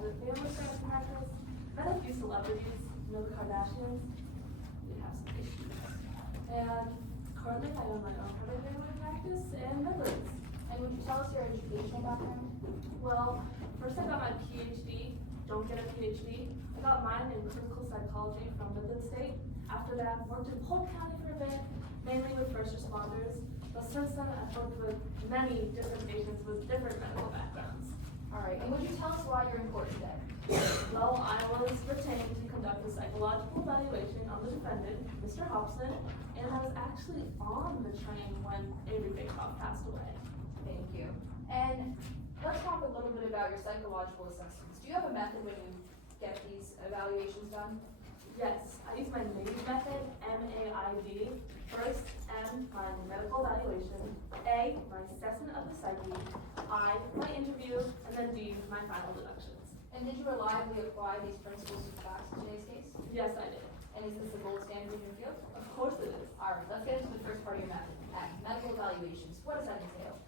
private family therapy practice. Met a few celebrities, you know, the Kardashians. We have some issues. And currently I own my own private family practice in Midlands. And would you tell us your educational background? Well, first I got my PhD. Don't get a PhD. I got mine in clinical psychology from Midland State. After that, worked in Polk County for a bit, mainly with first responders. But since then, I've worked with many different patients with different medical backgrounds. All right, and would you tell us why you're in court today? Well, I was retained to conduct a psychological evaluation on the defendant, Mr. Hobson, and I was actually on the train when Avery Bancroft passed away. Thank you. And let's talk a little bit about your psychological assessments. Do you have a method when you get these evaluations done? Yes, I use my MAID method, M-A-I-D. First, M, my medical evaluation, A, my assessment of the psyche, I, my interview, and then D, my final deductions. And did you reliably apply these principles and facts in today's case? Yes, I did. And is this the gold standard in your field? Of course it is. All right, let's get into the first part of your method. Medical evaluations. What does that entail?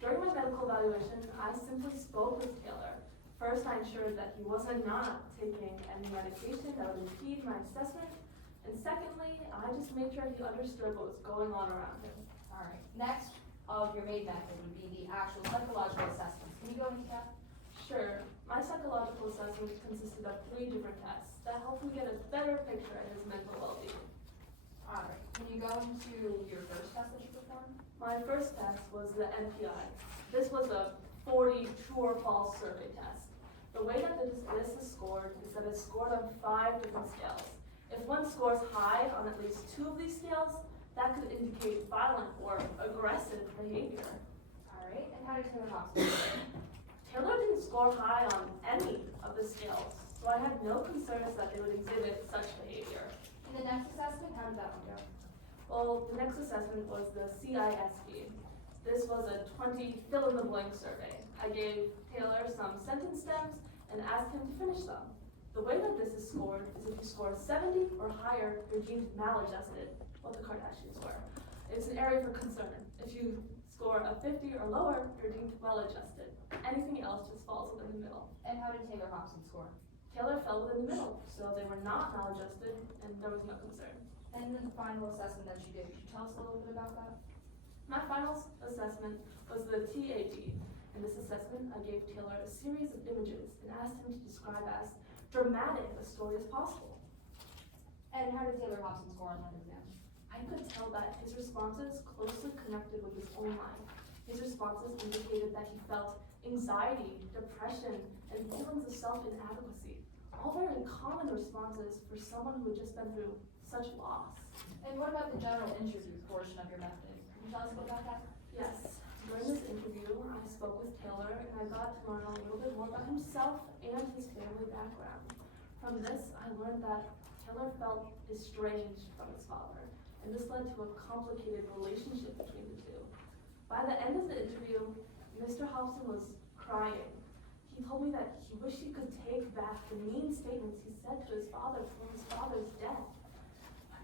During my medical evaluation, I simply spoke with Taylor. First, I ensured that he wasn't not taking any medication that would impede my assessment. And secondly, I just made sure he understood what was going on around him. All right. Next of your main method would be the actual psychological assessments. Can you go into that? Sure, my psychological assessment consisted of 3 different tests that helped me get a better picture of his mental well-being. All right. Can you go into your first test that you performed? My first test was the NPI. This was a 40 true or false survey test. The way that this is scored is that it's scored on 5 different scales. If one scores high on at least 2 of these scales, that could indicate violent or aggressive behavior. All right. And how did Taylor Hobson score? Taylor didn't score high on any of the scales, so I had no concerns that they would exhibit such behavior. In the next assessment, how did that one go? Well, the next assessment was the CISP. This was a 20 fill-in-the-blank survey. I gave Taylor some sentence stems and asked him to finish them. The way that this is scored is if you score 70 or higher, you're deemed maladjusted, what the Kardashians were. It's an area for concern. If you score a 50 or lower, you're deemed well-adjusted. Anything else just falls within the middle. And how did Taylor Hobson score? Taylor fell within the middle, so they were not maladjusted and there was no concern. And then the final assessment that you did, could you tell us a little bit about that? My final assessment was the TAT. In this assessment, I gave Taylor a series of images and asked him to describe as dramatic a story as possible. And how did Taylor Hobson score on that exam? I could tell that his responses closely connected with his own mind. His responses indicated that he felt anxiety, depression, and feelings of self-inadequacy. All very common responses for someone who had just been through such loss. And what about the general interview portion of your method? Can you tell us about that? Yes, during this interview, I spoke with Taylor and I got to learn a little bit more about himself and his family background. From this, I learned that Taylor felt estranged from his father, and this led to a complicated relationship between the two. By the end of the interview, Mr. Hobson was crying. He told me that he wished he could take back the mean statements he said to his father before his father's death.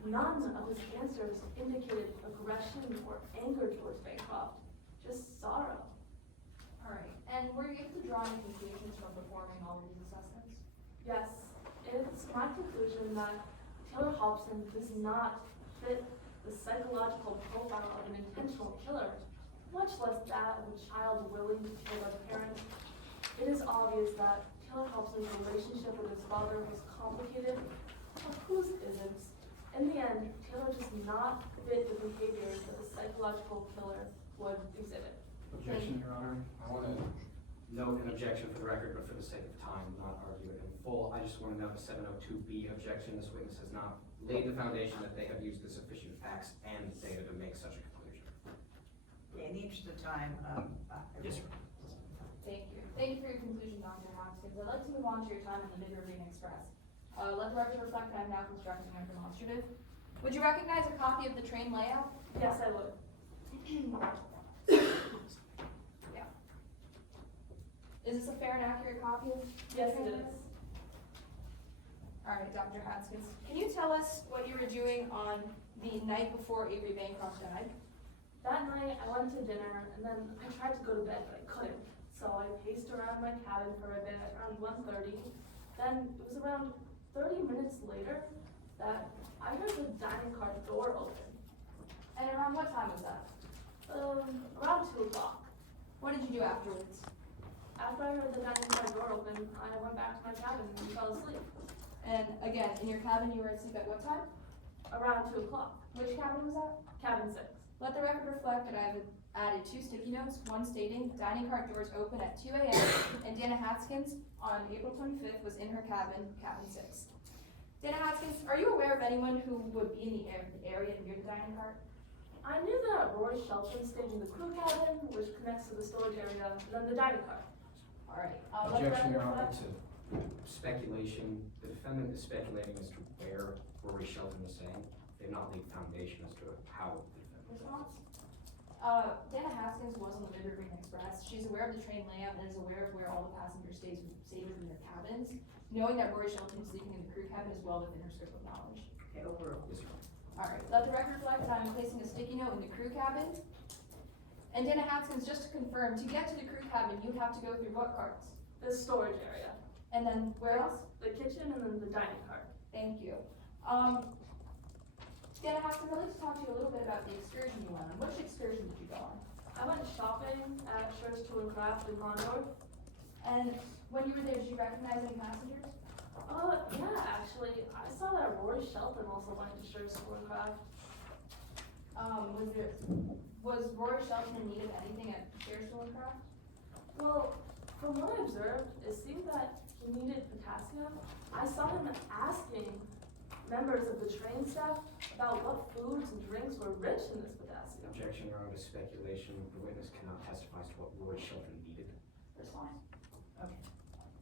None of his answers indicated aggression or anger towards Bancroft, just sorrow. All right. And were you able to draw any conclusions from performing all of these assessments? Yes, it's my conclusion that Taylor Hobson does not fit the psychological profile of an intentional killer, much less that of a child willing to kill their parent. It is obvious that Taylor Hobson's relationship with his father was complicated, but whose isn't? In the end, Taylor does not fit the behaviors that a psychological killer would exhibit. Objection, Your Honor. I want to note an objection for the record, but for the sake of time, not argue it in full. I just want to note a 702B objection. This witness has not laid the foundation that they have used the sufficient facts and data to make such a conclusion. In the interest of time, Yes, sir. Thank you. Thank you for your conclusion, Dr. Hopkins. I'd like to move on to your time in the Mid-Riverine Express. Let the record reflect that I'm now constructing a demonstrative. Would you recognize a copy of the train layout? Yes, I would. Yeah. Is this a fair and accurate copy of the Yes, train it layout? is. All right, Dr. Haskins, can you tell us what you were doing on the night before Avery Bancroft died? That night, I went to dinner, and then I tried to go to bed, but I couldn't. So I paced around my cabin for a bit around 1:30. Then it was around 30 minutes later that I heard the dining car door open. And around what time was that? Around 2 o'clock. What did you do afterwards? After I heard the dining car door open, I went back to my cabin and fell asleep. And again, in your cabin, you were asleep at what time? Around 2 o'clock. Which cabin was that? Cabin 6. Let the record reflect that I have added 2 sticky notes, one stating dining car doors open at 2 a.m. and Dana Haskins on April 25th was in her cabin, cabin 6. Dana Haskins, are you aware of anyone who would be in the area near the dining car? I knew that Roy Shelton stayed in the crew cabin, which connects to the storage area, and then the dining car. Alright, Objection, Your Honor, to speculation. The defendant is speculating as to where Rory Shelton was saying. They've not laid foundation as to how the defendant was. Response? Dana Haskins was on the River Green Express. She's aware of the train layout and is aware of where all the passengers stayed within their cabins, knowing that Rory Shelton was sleeping in the crew cabin is well within her scope of knowledge. Okay, overruled. Yes, Your Honor. Alright, let the record reflect that I'm placing a sticky note in the crew cabin. And Dana Haskins, just to confirm, to get to the crew cabin, you have to go through what carts? The storage area. And then where else? The kitchen and then the dining car. Thank you. Dana Haskins, I'd like to talk to you a little bit about the excursion you went on. Which excursion did you go on? I went shopping at Schurz Tool and Craft in Mondorf. And when you were there, did you recognize any passengers? Yeah, actually, I saw that Roy Shelton also went to Schurz Tool and Craft. Was Rory Shelton in need of anything at Sheriff's Tool and Craft? Well, from what I observed, it seemed that he needed potassium. I saw him asking members of the train staff about what foods and drinks were rich in this potassium. Objection, Your Honor, to speculation. The witness cannot testify as to what Rory Shelton needed. Response. Okay.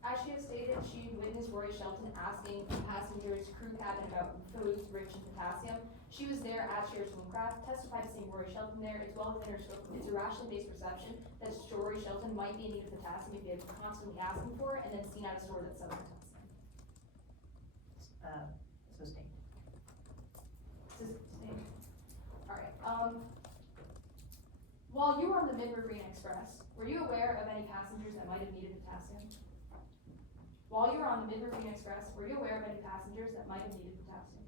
As she has stated, she witnessed Rory Shelton asking passengers crew cabin about foods rich in potassium. She was there at Sheriff's Tool and Craft, testified to seeing Rory Shelton there. It's well within her scope. It's a rationally based perception that Rory Shelton might be in need of potassium if they have constantly asking for it and then seen at a store that sells potassium. Sustained. Alright, while you were on the Mid-River Green Express, were you aware of any passengers that might have needed potassium? While you were on the Mid-River Green Express, were you aware of any passengers that might have needed potassium?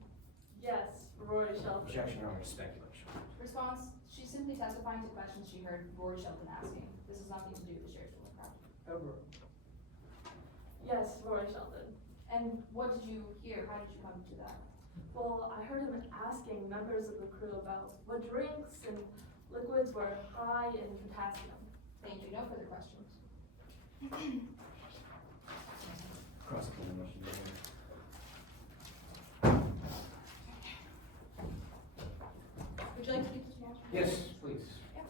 Yes, Roy Shelton. Objection, Your Honor, to speculation. Response, she's simply testifying to questions she heard Rory Shelton asking. This has nothing to do with the Sheriff's Tool and Craft. Overruled. Yes, Roy Shelton. And what did you hear? How did you come to that? Well, I heard him asking members of the crew about what drinks and liquids were high in potassium. Thank you, no further questions. Cross-examination, Your Honor. Would you like to speak to me? Yes, please. Yeah.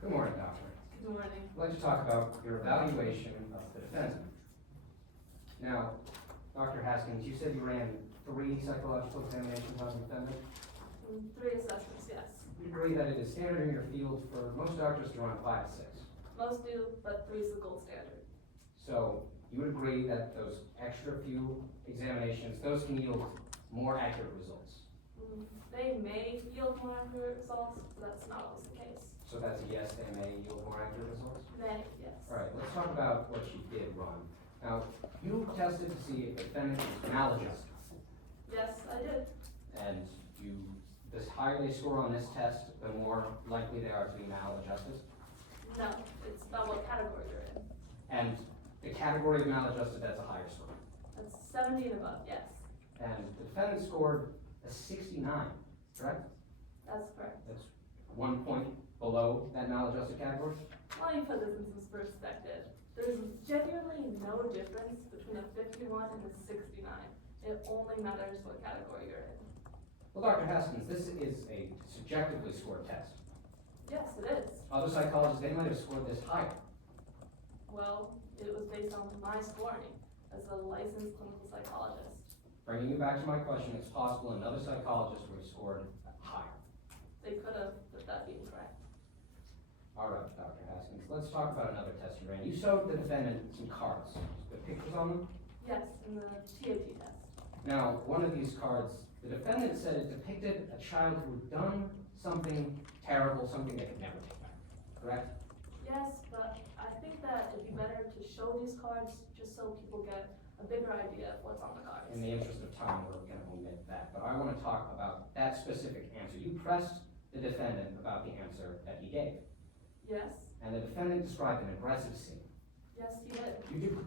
Good morning, Doctor. Good morning. I'd like to talk about your evaluation of the defendant. Now, Dr. Haskins, you said you ran 3 psychological examinations on the defendant. 3 assessments, yes. You agree that it is standard in your field for most doctors to run 5 to 6. Most do, but 3 is the gold standard. So you would agree that those extra few examinations, those can yield more accurate results. They may yield more accurate results, but that's not always the case. So that's a yes, they may yield more accurate results? May, yes. All right, let's talk about what you did run. Now, you tested to see if the defendant was maladjusted. Yes, I did. And the higher they score on this test, the more likely they are to be maladjusted. No, it's about what category you're in. And the category of maladjusted, that's a higher score. That's 70 and above, yes. And the defendant scored a 69, correct? That's correct. That's 1 point below that maladjusted category. Let me put this into perspective. There's genuinely no difference between a 51 and a 69. It only matters what category you're in. Well, Dr. Haskins, this is a subjectively scored test. Yes, it is. Other psychologists, they might have scored this higher. Well, it was based on my scoring as a licensed clinical psychologist. Bringing you back to my question, it's possible another psychologist would have scored higher. They could have, but that'd be incorrect. All right, Dr. Haskins, let's talk about another test you ran. You showed the defendant some cards with pictures on them. Yes, in the TAT test. Now, one of these cards, the defendant said it depicted a child who had done something terrible, something they could never take back, correct? Yes, but I think better to show these cards just so people get a bigger idea of what's on the cards. In the interest of time, we're gonna omit that, but I wanna talk about that specific answer. You pressed the defendant about the answer that he gave, Yes, and the defendant described an aggressive scene. yes, he did.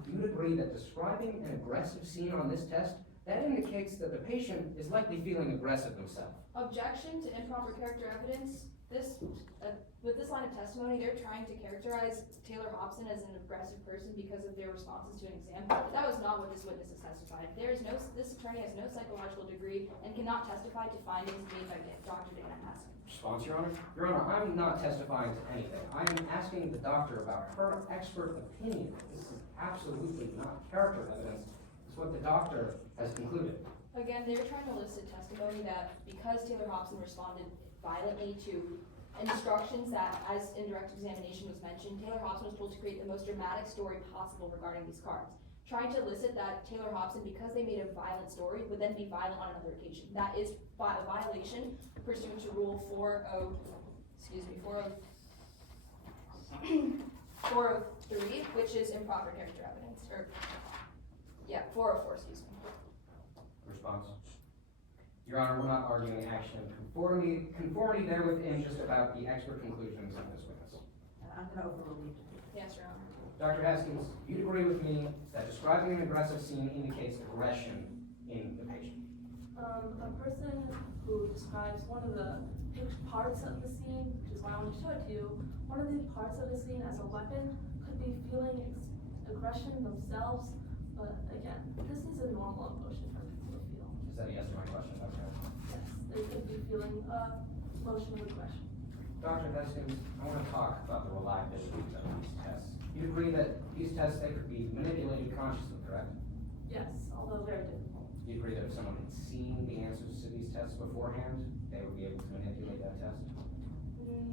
You'd agree that describing an aggressive scene on this test, that indicates that the patient is likely feeling aggressive themselves. Objection to improper character evidence. With this line of testimony, they're trying to characterize Taylor Hobson as an aggressive person because of their responses to an exam. That was not what this witness has testified. This attorney has no psychological degree and cannot testify to findings made by Dr. Dana Haskins. Response, Your Honor? Your Honor, I'm not testifying to anything. I am asking the doctor about her expert opinion. This is absolutely not character evidence. It's what the doctor has concluded. Again, they're trying to elicit testimony that because Taylor Hobson responded violently to instructions that, as in direct examination was mentioned, Taylor Hobson was told to create the most dramatic story possible regarding these cards. Trying to elicit that Taylor Hobson, because they made a violent story, would then be violent on another occasion. That is a violation pursuant to Rule 403, which is improper character evidence, 404, excuse me. Response? Your Honor, we're not arguing action conformity therewithin, just about the expert conclusions of this witness. I'm gonna overrule you. Yes, Your Honor. Dr. Haskins, you'd agree with me that describing an aggressive scene indicates aggression in the patient. A person who describes one of the parts of the scene, which is why I want to show it to you, one of the parts of the scene as a weapon could be feeling aggression themselves, but again, this is a normal emotion for people to feel. Is that a yes to my question, Dr. Haskins? Yes, they could be feeling emotion of aggression. Dr. Haskins, I want to talk about the reliability of these tests. You agree that these tests, they could be manipulated consciously, correct? Yes, although very difficult. You agree that if someone had seen the answers to these tests beforehand, they would be able to manipulate that test?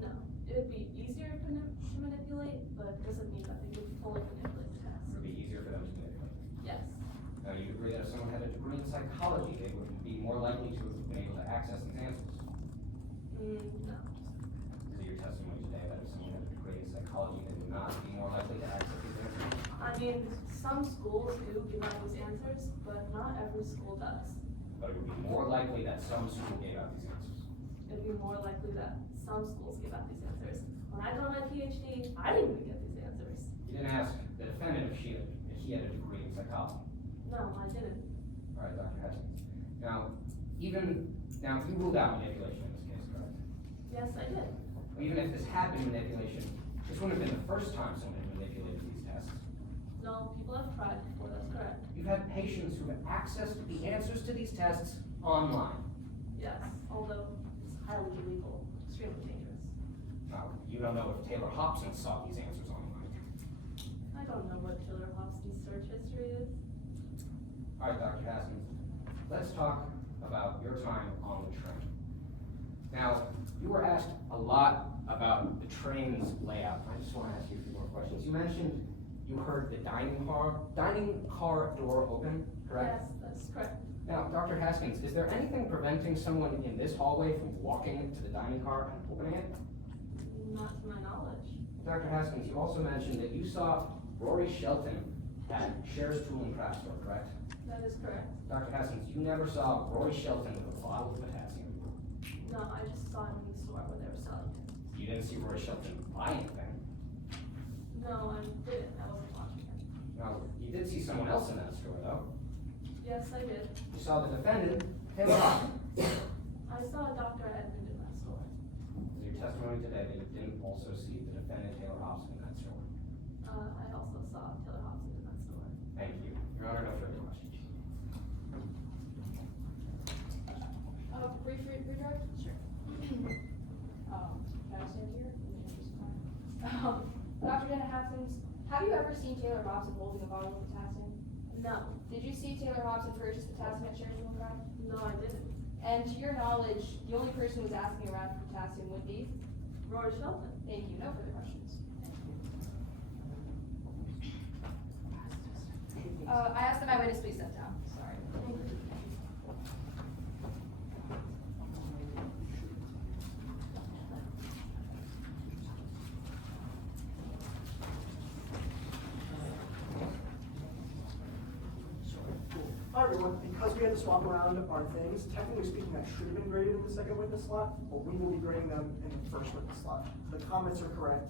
No, it would be easier to manipulate, but it doesn't mean that they could fully manipulate the test. It would be easier for them to manipulate. Yes, Now, you agree that if someone had a degree in psychology, they would be more likely to have been able to access these answers? no. Is it your testimony today that if someone had a degree in psychology, they would not be more likely to access these answers? I mean, some schools do give out these answers, but not every school does. But it would be more likely that some school gave out these answers. It'd be more likely that some schools give out these answers. When I got my PhD, I didn't even get these answers. You didn't ask the defendant if he had a degree in psychology. No, I didn't. All right, Dr. Haskins. Now, you ruled out manipulation in this case, correct? Yes, I did. Even if this had been manipulation, this wouldn't have been the first time someone had manipulated these tests. No, people have tried before, that's correct. You've had patients who have accessed the answers to these tests online. Yes, although it's highly illegal, extremely dangerous. Now, you don't know if Taylor Hobson saw these answers online. I don't know what Taylor Hobson's search history is. All right, Dr. Haskins, let's talk about your time on the train. Now, you were asked a lot about the train's layout. I just want to ask you a few more questions. You mentioned you heard the dining car door open, correct? Yes, that's correct. Now, Dr. Haskins, is there anything preventing someone in this hallway from walking to the dining car and opening it? Not to my knowledge. Dr. Haskins, you also mentioned that you saw Rory Shelton at Cher's Tool and Craft Store, correct? That is correct. Dr. Haskins, you never saw Rory Shelton with a bottle of potassium. No, I just saw him in the store where they were selling it. You didn't see Rory Shelton buy anything. No, I didn't. I wasn't watching it. Now, you did see someone else in that store, though. Yes, I did. You saw the defendant, Taylor Hobson. I saw Dr. Edmund in that store. Is your testimony today that you didn't also see the defendant, Taylor Hobson, in that store? I also saw Taylor Hobson in that store. Thank you. Your Honor, no further questions. Brief redirect? Sure. Can I stand here? Dr. Dana Haskins, have you ever seen Taylor Hobson holding a bottle of potassium? No. Did you see Taylor Hobson purchase potassium at Cher's Tool and Craft? No, I didn't. And to your knowledge, the only person who was asking around for potassium would be? Rory Shelton. Thank you. No further questions. I asked that my witness please step down. Sorry. Thank you. because we had to swap around our things, technically speaking, that should have been graded in the second witness slot, but we will be grading them in the first witness slot. The comments are correct,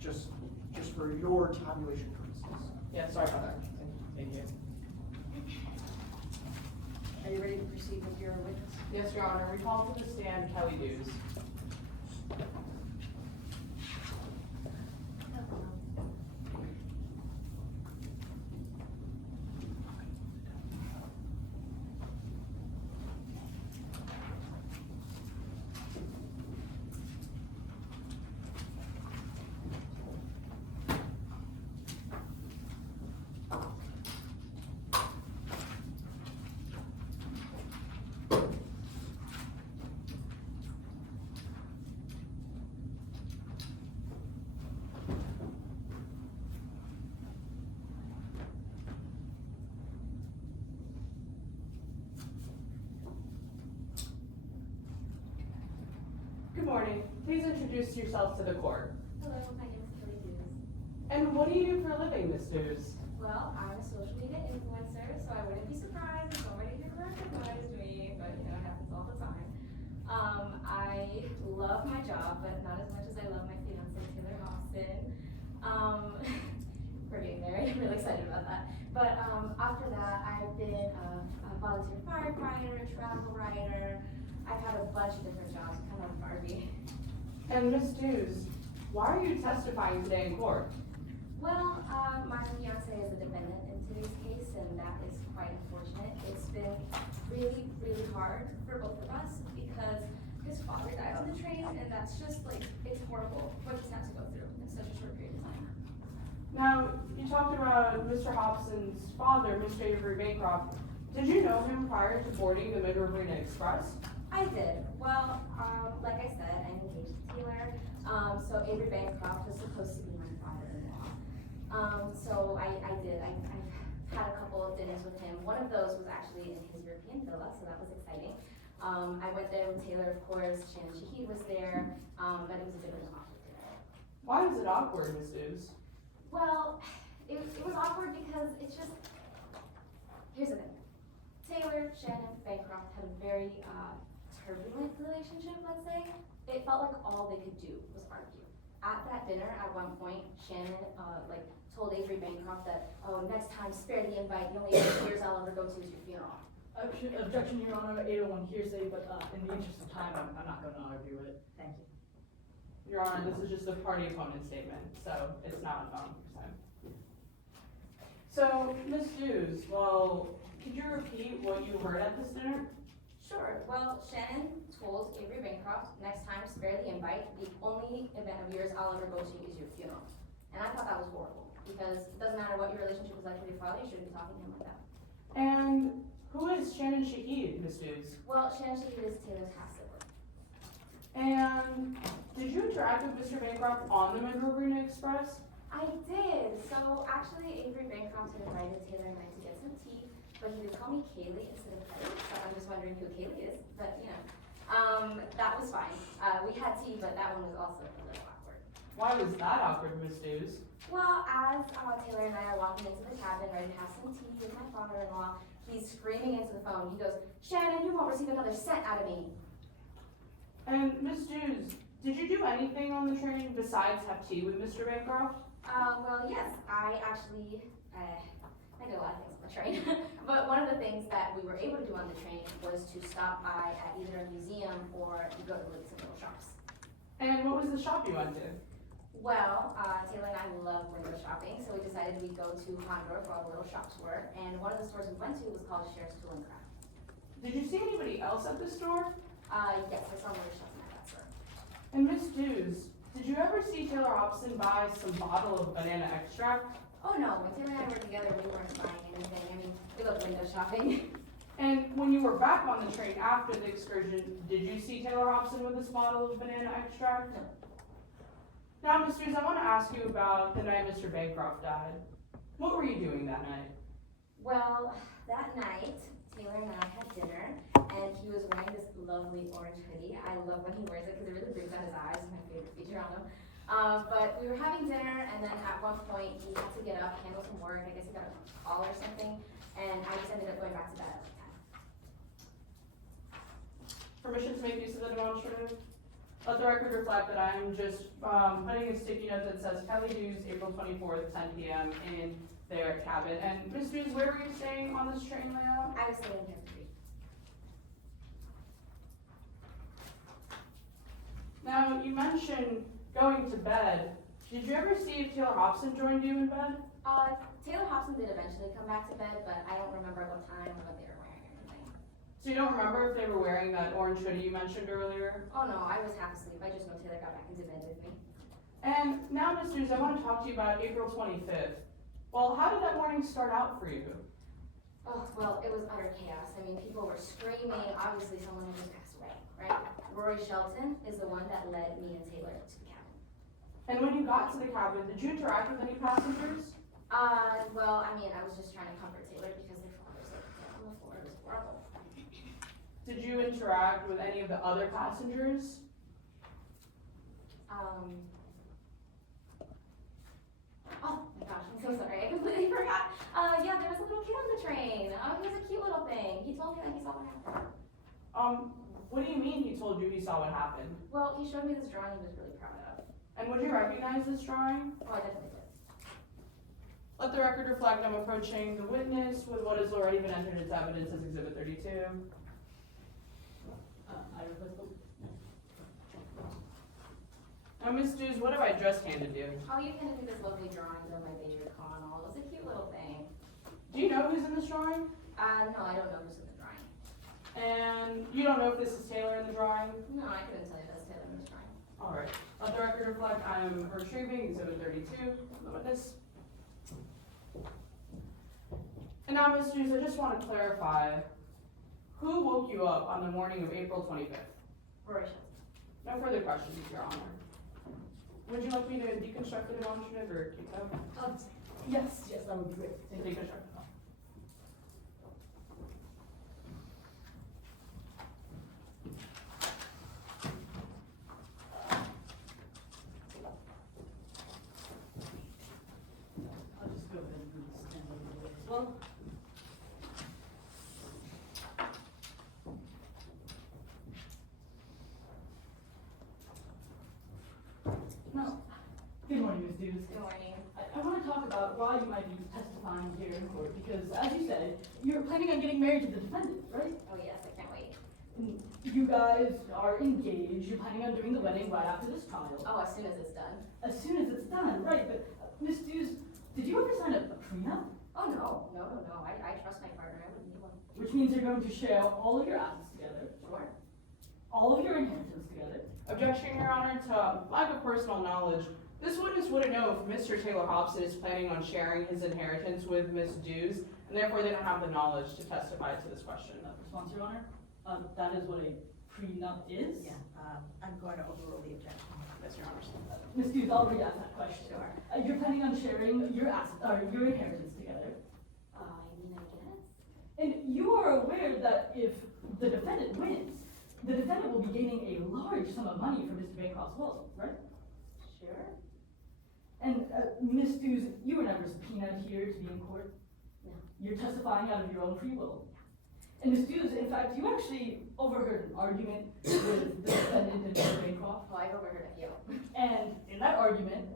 just for your tabulation purposes. Yeah, sorry about that. Thank you. Are you ready to proceed with your witness? Yes, Your Honor, we call to the stand Kelly Dews. Good morning. Please introduce yourself to the court. Hello, my name is Kelly Dews. And what do you do for a living, Ms. Dews? Well, I'm a social media influencer, so I wouldn't be surprised if somebody didn't recognize me, but you know, it happens all the time. I love my job, but not as much as I love my fiance, Taylor Austin. For being married, I'm really excited about that. But after that, I've been a volunteer firefighter, travel writer. I've had a bunch of different jobs, kind of like Barbie. And Ms. Dews, why are you testifying today in court? Well, my fiance is a defendant in today's case, and that is quite unfortunate. It's been really, really hard for both of us because his father died on the train, and that's just like, it's horrible what he's had to go through in such a short period of time. Now, you talked about Mr. Hobson's father, Mr. Avery Bancroft. Did you know him prior to boarding the Mid-Riverina Express? I did. Well, like I said, I'm engaged to Taylor, so Avery Bancroft was supposed to be my father-in-law. So I did. I've had a couple of dinners with him. One of those was actually in his European villa, so that was exciting. I went there with Taylor, of course. Shannon Shahid was there, but it was a bit of an awkward dinner. Why was it awkward, Ms. Dews? Well, it was awkward because it's just, here's the thing. Taylor, Shannon, Bancroft had a very turbulent relationship, let's say. It felt like all they could do was argue. At that dinner, at one point, Shannon told Avery Bancroft that, oh, next time spare the invite, the only years I'll ever go to is your funeral. Objection, Your Honor, 801 hearsay, but in the interest of time, I'm not going to argue it. Thank you. Your Honor, this is just a party opponent statement, so it's not 100%. So, Ms. Dews, well, could you repeat what you heard at this dinner? Sure. Well, Shannon told Avery Bancroft, next time spare the invite, the only event of yours I'll ever go to is your funeral. And I thought that was horrible, because it doesn't matter what your relationship was like with your father, you shouldn't be talking to him like that. And who is Shannon Shahid, Ms. Dews? Well, Shannon Shahid is Taylor's half-sibling. And did you interact with Mr. Bancroft on the Mid-Riverina Express? I did. So actually, Avery Bancroft had invited Taylor and I to get some tea, but he would call me Kaylee instead of Kelly, so I'm just wondering who Kaylee is, but you know. That was fine. We had tea, but that one was also a little awkward. Why was that awkward, Ms. Dews? Well, as Taylor and I are walking into the cabin ready to have some tea with my father-in-law, he's screaming into the phone. He goes, Shannon, you won't receive another cent out of me. And Ms. Dews, did you do anything on the train besides have tea with Mr. Bancroft? Well, yes, I actually, I did a lot of things on the train. But one of the things that we were able to do on the train was to stop by at either a museum or go to some little shops. And what was the shop you went to? Well, Taylor and I love window shopping, so we decided we'd go to Hondor where all the little shops were. And one of the stores we went to was called Cher's Tool and Craft. Did you see anybody else at the store? Yes, I saw window shopping at that store. And Ms. Dews, did you ever see Taylor Hobson buy some bottle of banana extract? Oh no, when Taylor and I were together, we weren't buying anything. I mean, we love window shopping. And when you were back on the train after the excursion, did you see Taylor Hobson with this bottle of banana extract? No. Now, Ms. Dews, I want to ask you about the night Mr. Bancroft died. What were you doing that night? Well, that night, Taylor and I had dinner, and he was wearing this lovely orange hoodie. I love when he wears it because it really brings out his eyes. It's my favorite feature on him. But we were having dinner, and then at one point, he had to get up, handle some work. I guess he got a call or something, and I just ended up going back to bed at like 10. permission to make use of the demonstrative? Let the record reflect that I'm just, putting a sticky note that says Kelly Dews, April 24th, 10 p.m. in their cabin. And Ms. Dews, where were you staying on this train layout? I was staying here for 3. Now, you mentioned going to bed. Did you ever see if Taylor Hobson joined you in bed? Taylor Hobson did eventually come back to bed, but I don't remember what time or what they were wearing or anything. So you don't remember if they were wearing that orange hoodie you mentioned earlier? Oh no, I was half asleep. I just know Taylor got back into bed with me. And now, Ms. Dews, I want to talk to you about April 25th. Well, how did that morning start out for you? Oh, well, it was utter chaos. I mean, people were screaming. Obviously, someone had just passed away, right? Rory Shelton is the one that led me and Taylor to the cabin. And when you got to the cabin, did you interact with any passengers? Well, I mean, I was just trying to comfort Taylor because their father was like dead on the floor. It was horrible. Did you interact with any of the other passengers? Oh my gosh, I'm so sorry. I completely forgot. Yeah, there was a little kid on the train. He was a cute little thing. He told me that he saw what happened. What do you mean he told you he saw what happened? Well, he showed me this drawing he was really proud of. And would you recognize this drawing? Oh, I definitely did. Let the record reflect I'm approaching the witness with what has already been entered into evidence as Exhibit 32. I request the. Now, Ms. Dews, what have I just handed you? Oh, you handed me this lovely drawing of my baby Connell. It was a cute little thing. Do you know who's in this drawing? No, I don't know who's in the drawing. And you don't know if this is Taylor in the drawing? No, I couldn't tell you that's Taylor in this drawing. Alright. Let the record reflect I am retrieving Exhibit 32 from the witness. And now, Ms. Dews, I just want to clarify, who woke you up on the morning of April 25th? Rory Shelton. No further questions, Your Honor. Would you like me to deconstruct the demonstrative or keep that? Oh, yes, that would be great. Deconstruct. I'll just go ahead and stand over there as well. Now, good morning, Ms. Dews. Good morning. I want to talk about why you might be testifying here in court, because as you said, you're planning on getting married to the defendant, right? Oh yes, I can't wait. And you guys are engaged, you're planning on doing the wedding right after this trial. Oh, as soon as it's done. As soon as it's done, right, but Ms. Dews, did you ever sign a prenup? Oh no. I trust my partner. I wouldn't need one. Which means you're going to share all of your assets together, Sure. all of your inheritance together. Objection, Your Honor, to lack of personal knowledge. This witness wouldn't know if Mr. Taylor Hobson is planning on sharing his inheritance with Ms. Dews, and therefore they don't have the knowledge to testify to this question. Response, Your Honor? That is what a prenup is? Yeah, I'm going to overrule the objection. Yes, Your Honor. Ms. Dews already asked that question. Sure. You're planning on sharing your assets, or your inheritance together. I mean, I guess. And you are aware that if the defendant wins, the defendant will be gaining a large sum of money from Mr. Bancroft's will, right? Sure. And Ms. Dews, you were never subpoenaed here to be in court. No. You're testifying out of your own free will. And Ms. Dews, in fact, you actually overheard an argument with the defendant and Mr. Bancroft. Well, I've overheard a few. And in that argument,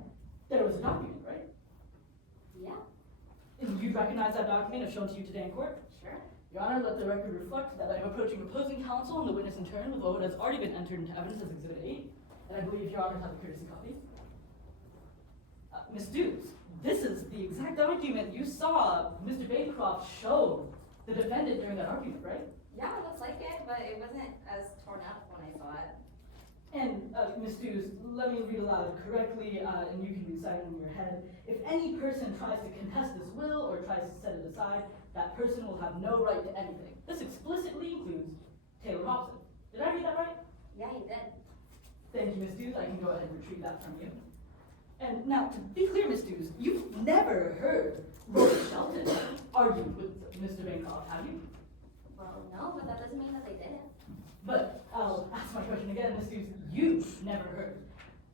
there was a document, right? Yeah. And you'd recognize that document if shown to you today in court? Sure. Your Honor, let the record reflect that I am approaching opposing counsel and the witness in turn with what has already been entered into evidence as Exhibit 8, and I believe Your Honor has a courtesy copy. Ms. Dews, this is the exact argument you saw Mr. Bancroft show the defendant during that argument, right? Yeah, it looks like it, but it wasn't as torn up when I saw it. And, Ms. Dews, let me read aloud correctly, and you can recite it in your head. If any person tries to contest this will or tries to set it aside, that person will have no right to anything. This explicitly includes Taylor Hobson. Did I read that right? Yeah, you did. Thank you, Ms. Dews. I can go ahead and retrieve that from you. And now, to be clear, Ms. Dews, you've never heard Rory Shelton argue with Mr. Bancroft, have you? Well, no, but that doesn't mean that they didn't. But I'll ask my question again, Ms. Dews. You've never heard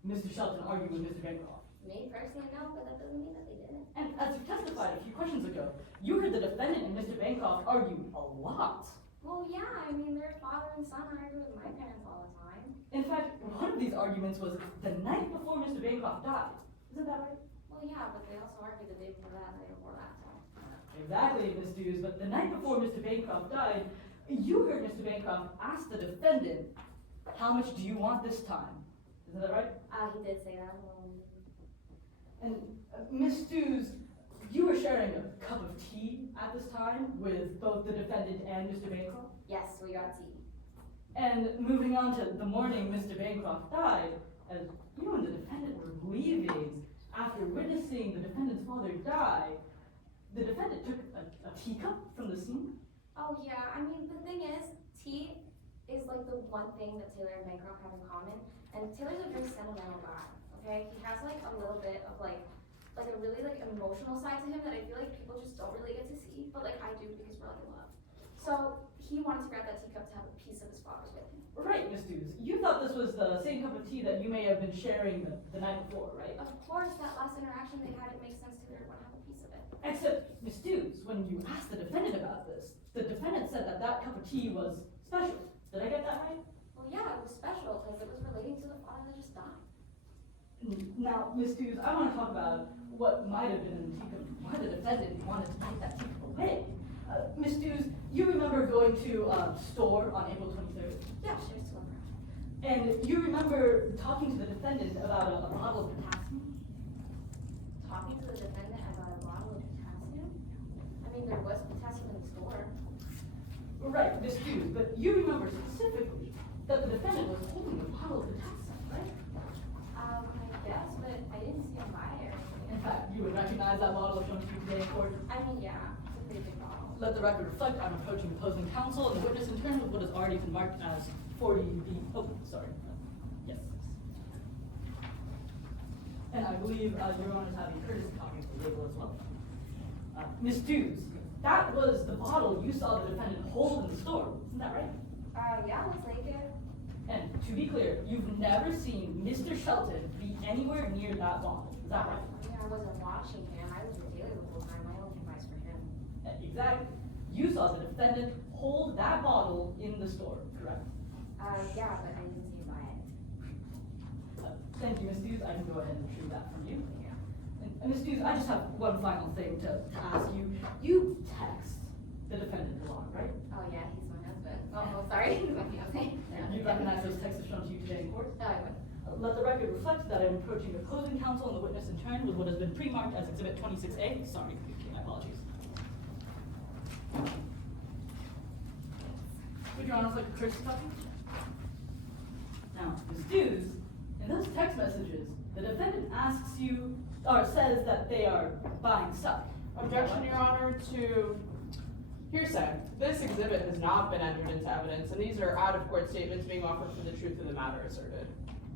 Mr. Shelton argue with Mr. Bancroft. Me personally, no, but that doesn't mean that they didn't. And as you testified a few questions ago, you heard the defendant and Mr. Bancroft argue a lot. Well, Well, yeah, I mean, their father and son argue with my parents all the time. In fact, one of these arguments was the night before Mr. Bancroft died. Isn't that right? Well, yeah, but they also argued the day before that and the day before that, so. Exactly, Ms. Dews, but the night before Mr. Bancroft died, you heard Mr. Bancroft ask the defendant, how much do you want this time? Isn't that right? He did say that. And Ms. Dews, you were sharing a cup of tea at this time with both the defendant and Mr. Bancroft? Yes, we got tea. And moving on to the morning Mr. Bancroft died, as you and the defendant were leaving, after witnessing the defendant's father die, the defendant took a teacup from the scene? Oh, yeah, I mean, the thing is, tea is like the one thing that Taylor and Bancroft have in common, and Taylor's a very sentimental guy, okay? He has like a little bit of like a really like emotional side to him that I feel like people just don't really get to see, but like I do because we're like in love. So he wanted to grab that teacup to have a piece of his father with him. Right, Ms. Dews. You thought this was the same cup of tea that you may have been sharing the night before, right? Of course, that last interaction they had, it makes sense Taylor would want to have a piece of it. Except, Ms. Dews, when you asked the defendant about this, the defendant said that that cup of tea was special. Did I get that right? Well, yeah, it was special because it was relating to the father that just died. Now, Ms. Dews, I want to talk about what might have been in the teacup, why the defendant wanted to take that teacup away. Ms. Dews, you remember going to a store on April 23rd? Yeah, she was still around. And you remember talking to the defendant about a bottle of potassium? Talking to the defendant about a bottle of potassium? I mean, there was potassium in the store. Right, Ms. Dews, but you remember specifically that the defendant was holding a bottle of potassium, right? I guess, but I didn't see him buy it or anything. In fact, you would recognize that bottle shown to you today in court. I mean, yeah, it's a pretty big bottle. Let the record reflect, I'm approaching opposing counsel and the witness in turn with what has already been marked as 40B. Oh, sorry. Yes. And I believe Your Honor is having courtesy copy of the label as well. Ms. Dews, that was the bottle you saw the defendant hold in the store, isn't that right? Yeah, looks like it. And to be clear, you've never seen Mr. Shelton be anywhere near that bottle, is that right? I mean, I wasn't watching him, I was with Taylor the whole time, I only advice for him. Exactly. You saw the defendant hold that bottle in the store, correct? Yeah, but I didn't see him buy it. Thank you, Ms. Dews. I can go ahead and retrieve that from you. And Ms. Dews, I just have one final thing to ask you. You text the defendant a lot, right? Oh, yeah, he's my husband. Oh, sorry, he's my fiance. You recognize those texts shown to you today in court? No, I would. Let the record reflect that I'm approaching opposing counsel and the witness in turn with what has been pre-marked as Exhibit 26A. Sorry, my apologies. Would Your Honor like a courtesy copy? Now, Ms. Dews, in those text messages, the defendant asks you, or says that they are buying stuff. Objection, Your Honor, to hearsay. This exhibit has not been entered into evidence, and these are out-of-court statements being offered for the truth of the matter asserted.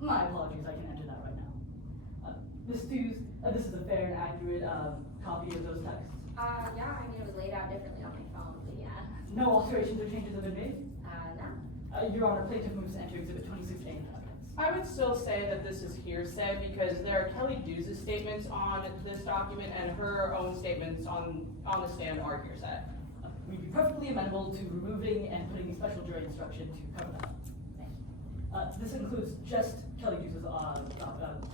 My apologies, I can enter that right now. Ms. Dews, this is a fair and accurate copy of those texts. Yeah, I mean, it was laid out differently on my phone, but yeah. No alterations or changes have been made? No. Your Honor, plaintiff moves to enter Exhibit 26A into evidence. I would still say that this is hearsay because there are Kelly Dews' statements on this document and her own statements on the stand are hearsay. We'd be perfectly amenable to removing and putting a special jury instruction to cover that. Thank you. This includes just Kelly Dews'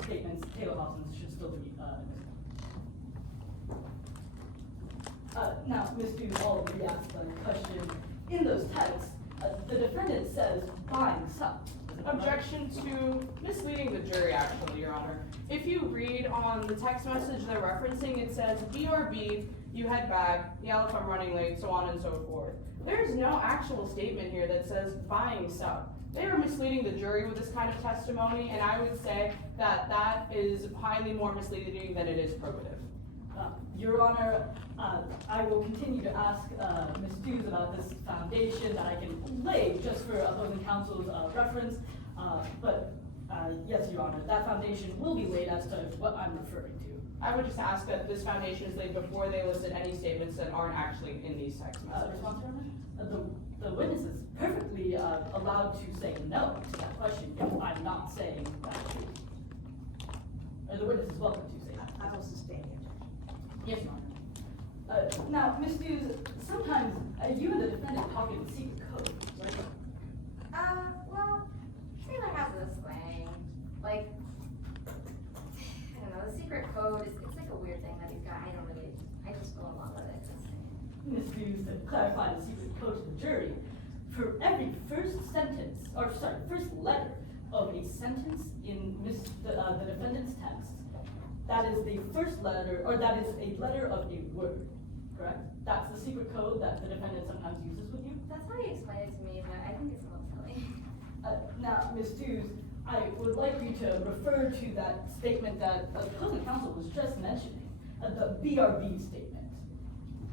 statements. Taylor Hobson's should still be admissible. Now, Ms. Dews, all of you asked the question. In those texts, the defendant says buying stuff. Objection to misleading the jury, actually, Your Honor. If you read on the text message they're referencing, it says, BRB, you head back, yell if I'm running late, so on and so forth. There's no actual statement here that says buying stuff. They are misleading the jury with this kind of testimony, and I would say that that is highly more misleading than it is probative. Your Honor, I will continue to ask Ms. Dews about this foundation that I can lay just for opposing counsel's reference. But yes, Your Honor, that foundation will be laid as to what I'm referring to. I would just ask that this foundation is laid before they elicit any statements that aren't actually in these text messages. Response, Your Honor? The witness is perfectly allowed to say no to that question if I'm not saying that truth. Or the witness is welcome to say that. I will sustain the objection. Yes, Your Honor. Now, Ms. Hughes, sometimes you and the defendant talk in secret code, right? Well, Taylor has this thing, like, I don't know, the secret code is, it's like a weird thing that he's got, I just go along with it. Ms. Hughes, to clarify the secret code to the jury, for every first letter of a sentence in the defendant's text, that is the first letter, or that is a letter of a word, correct? That's the secret code that the defendant sometimes uses with you? That's how he explained it to me, but I think it's a little silly. Now, Ms. Hughes, I would like you to refer to that statement that the opposing counsel was just mentioning, the BRB statement.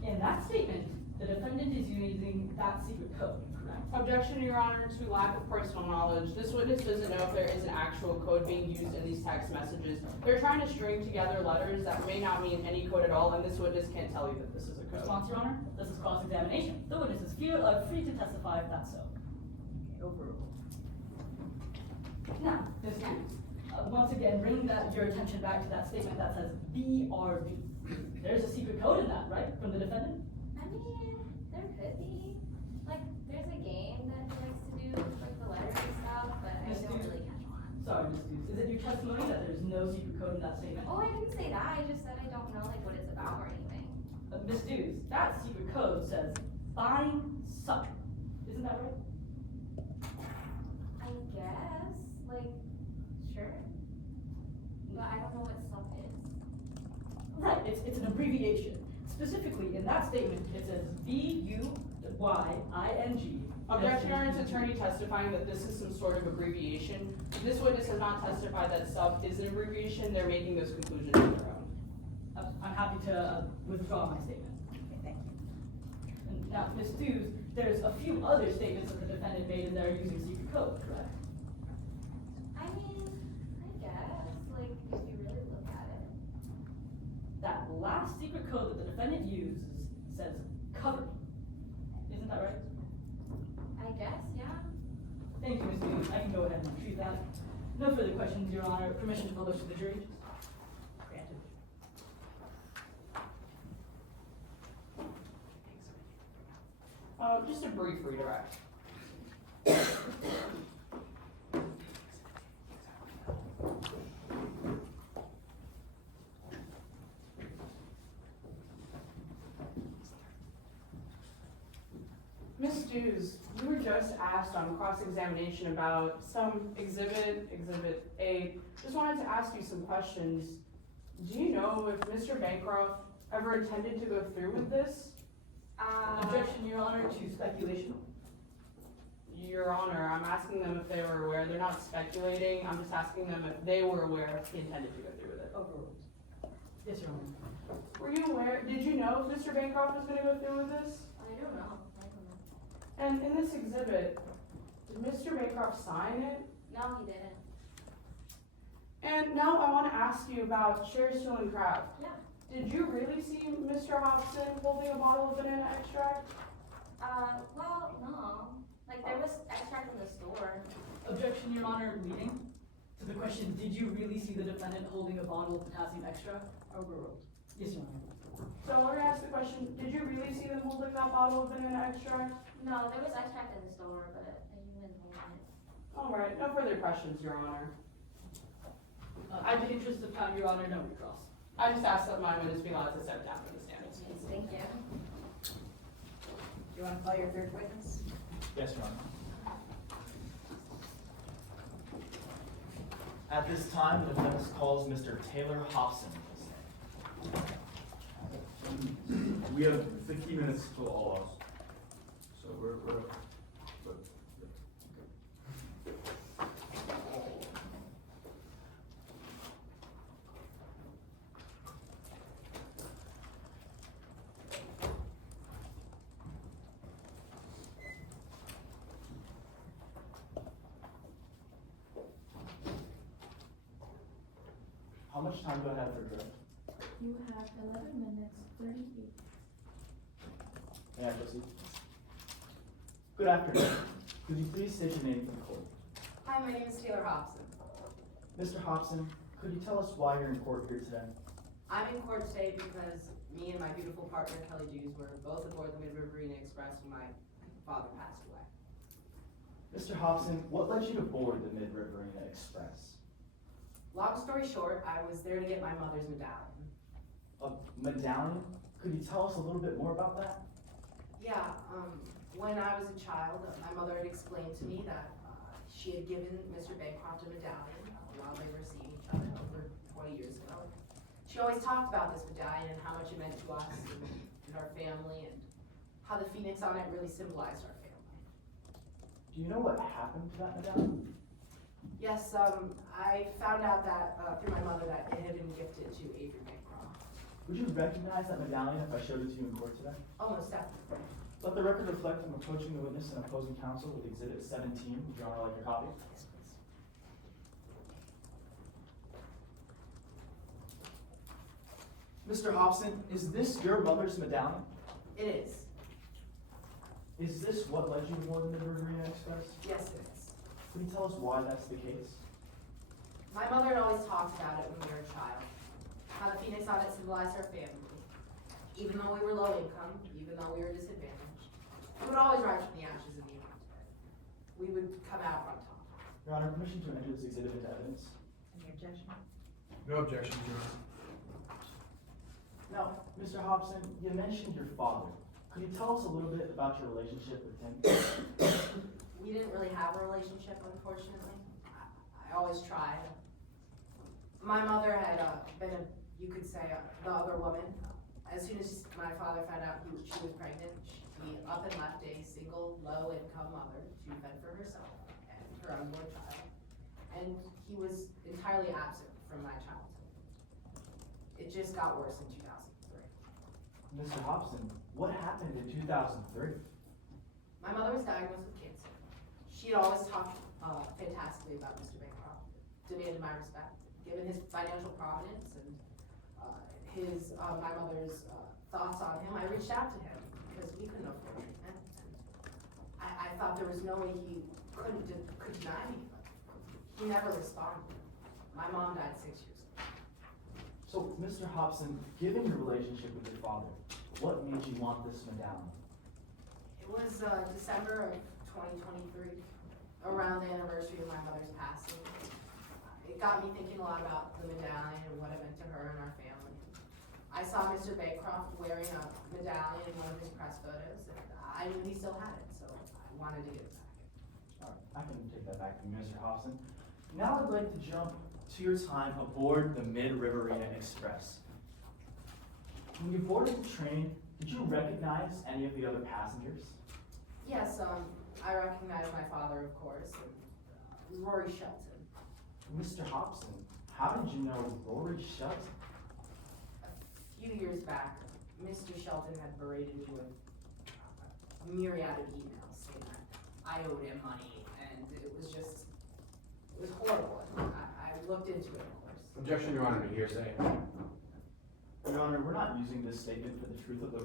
In that statement, the defendant is using that secret code, correct? Objection, Your Honor, to lack of personal knowledge. This witness doesn't know if there is an actual code being used in these text messages. They're trying to string together letters that may not mean any code at all, and this witness can't tell you that this is a code. Response, Your Honor? This is cross-examination. The witness is free to testify if that's so. Overruled. Now, Ms. Hughes, once again, bring your attention back to that statement that says BRB. There's a secret code in that, right, from the defendant? I mean, there could be, like, there's a game that he likes to do with like the letters and stuff, but I Ms. don't Hughes? really catch on. Sorry, Ms. Hughes, is it your testimony that there's no secret code in that statement? Oh, I didn't say that, I just said I don't know like what it's about or anything. Ms. Hughes, that secret code says fine sucker. Isn't that right? I guess, like, sure. But I don't know what stuff is. Right, it's an abbreviation. Specifically, in that statement, it says BUYING. Objection, Your Honor, to attorney testifying that this is some sort of abbreviation. This witness has not testified that sub is an abbreviation. They're making those conclusions on their own. I'm happy to withdraw my statement. Okay, thank you. And now, Ms. Hughes, there's a few other statements that the defendant made and they're using secret code, correct? I mean, I guess, like, if you really look at it. That last secret code that the defendant uses says covered. Isn't that right? I guess, yeah. Thank you, Ms. Hughes. I can go ahead and retrieve that. No further questions, Your Honor. Permission to publish to the jury? Granted. Just a brief redirect. Ms. Hughes, you were just asked on cross-examination about some exhibit A. Just wanted to ask you some questions. Do you know if Mr. Bancroft ever intended to go through with this? Objection, Your Honor, to speculation. Your Honor, I'm asking them if they were aware. They're not speculating. I'm just asking them if they were aware he intended to go through with it. Overruled. Yes, Your Honor. Were you aware? Did you know if Mr. Bancroft was going to go through with this? I don't know. And in this exhibit, did Mr. Bancroft sign it? No, he didn't. And now I want to ask you about Sherry Stolen Craft. Yeah. Did you really see Mr. Hobson holding a bottle of banana extract? Well, no. Like, there was extract in the store. Objection, Your Honor, leading to the question, did you really see the defendant holding a bottle of potassium extra? Overruled. Yes, Your Honor. So I want to ask the question, did you really see them holding that bottle of banana extract? No, there was extract in the store, but I didn't hold it. All right, no further questions, Your Honor. In the interest of time, Your Honor, no recross. I just asked that my witness be allowed to step down from the stand. Thank you. Do you want to call your third witness? Yes, Your Honor. At this time, the defense calls Mr. Taylor Hobson. We have 15 minutes till all us. So we're How much time do I have for draft? You have 11 minutes, 38. May I proceed? Good afternoon. Could you please state your name for the court? Hi, my name is Taylor Hobson. Mr. Hobson, could you tell us why you're in court here today? I'm in court today because me and my beautiful partner Kelly Dews were both aboard the Mid-Riverina Express when my father passed away. Mr. Hobson, what led you to board the Mid-Riverina Express? Long story short, I was there to get my mother's medallion. A medallion? Could you tell us a little bit more about that? Yeah, when I was a child, my mother had explained to me that she had given Mr. Bancroft a medallion while they were seeing each other over 20 years ago. She always talked about this medallion and how much it meant to us and our family, and how the phoenix on it really symbolized our family. Do you know what happened to that medallion? Yes, I found out that through my mother that it had been gifted to Avery Bancroft. Would you recognize that medallion if I showed it to you in court today? Almost definitely. Let the record reflect I'm approaching the witness and opposing counsel with Exhibit 17. Would Your Honor like your copy? Yes, please. Mr. Hobson, is this your mother's medallion? It is. Is this what led you to board the Mid-Riverina Express? Yes, it is. Can you tell us why that's the case? My mother had always talked about it when we were a child. How the phoenix on it symbolized our family. Even though we were low income, even though we were disadvantaged, we would always rise from the ashes in the end. We would come out on top. Your Honor, permission to enter this exhibit into evidence? Any objection? No objections, Your Honor. Now, Mr. Hobson, you mentioned your father. Could you tell us a little bit about your relationship with him? We didn't really have a relationship, unfortunately. I always tried. My mother had been, you could say, the other woman. As soon as my father found out she was pregnant, he up and left a single, low-income mother to fend for herself and her unborn child. And he was entirely absent from my childhood. It just got worse in 2003. Mr. Hobson, what happened in 2003? My mother was diagnosed with cancer. She had always talked fantastically about Mr. Bancroft, demanded my respect, given his financial providence and my mother's thoughts on him. I reached out to him because we couldn't afford treatment. And I thought there was no way he could deny me, but he never responded. My mom died 6 years ago. So, Mr. Hobson, given your relationship with your father, what made you want this medallion? It was December of 2023, around the anniversary of my mother's passing. It got me thinking a lot about the medallion and what it meant to her and our family. I saw Mr. Bancroft wearing a medallion in one of his press photos, and I knew he still had it, so I wanted to get it back. All right, I can take that back from you, Mr. Hobson. Now I'd like to jump to your time aboard the Mid-Riverina Express. When you boarded the train, did you recognize any of the other passengers? Yes, I recognized my father, of course, and Rory Shelton. Mr. Hobson, how did you know Rory Shelton? A few years back, Mr. Shelton had berated me with a myriad of emails saying that I owed him money, and it was horrible. I looked into it, of course. Objection, Your Honor, to hearsay. Your Honor, we're not using this statement for the truth of the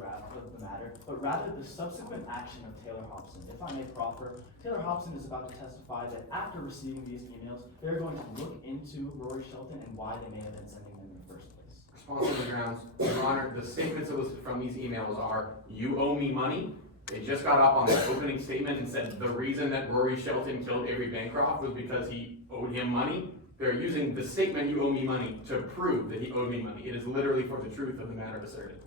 matter, but rather the subsequent action of Taylor Hobson. If I may proffer, Taylor Hobson is about to testify that after receiving these emails, they're going to look into Rory Shelton and why they may have been sending them in the first place. Responsible grounds. Your Honor, the statements elicited from these emails are, you owe me money. They just got up on the opening statement and said the reason that Rory Shelton killed Avery Bancroft was because he owed him money. They're using the statement, you owe me money, to prove that he owed me money. It is literally for the truth of the matter asserted.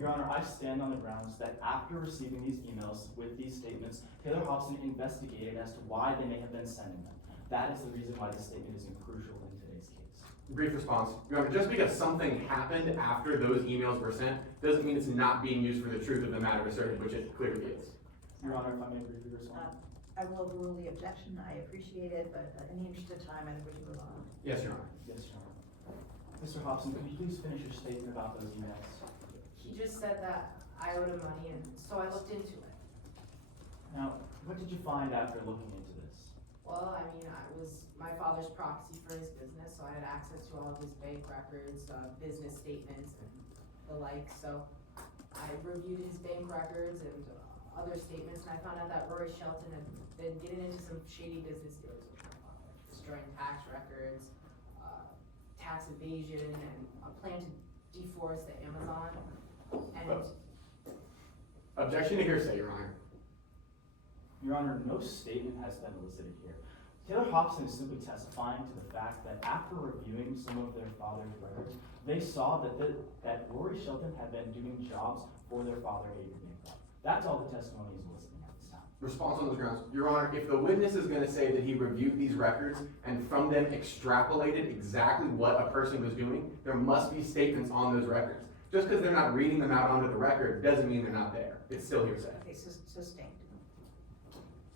Your Honor, I stand on the grounds that after receiving these emails with these statements, Taylor Hobson investigated as to why they may have been sending them. That is the reason why this statement is crucial in today's case. Brief response. Your Honor, just because something happened after those emails were sent doesn't mean it's not being used for the truth of the matter asserted, which it clearly is. Your Honor, if I may briefly respond. I will overrule the objection. I appreciate it, but in the interest of time, I think we should move on. Yes, Your Honor. Yes, Your Honor. Mr. Hobson, could you please finish your statement about those emails? He just said that I owed him money, and so I looked into it. Now, what did you find after looking into this? Well, I mean, I was my father's proxy for his business, so I had access to all of his bank records, business statements, and the like. So I reviewed his bank records and other statements, and I found out that Rory Shelton had been getting into some shady business deals with my father, destroying tax records, tax evasion, and a plan to deforest the Amazon. Objection to hearsay, Your Honor. Your Honor, no statement has been elicited here. Taylor Hobson is simply testifying to the fact that after reviewing some of their father's records, they saw that Rory Shelton had been doing jobs for their father, Adrian Bancroft. That's all the testimony is eliciting at this time. Response on those grounds. Your Honor, if the witness is gonna say that he reviewed these records and from them extrapolated exactly what a person was doing, there must be statements on those records. Just because they're not reading them out onto the record doesn't mean they're not there. It's still hearsay. Okay, sustained.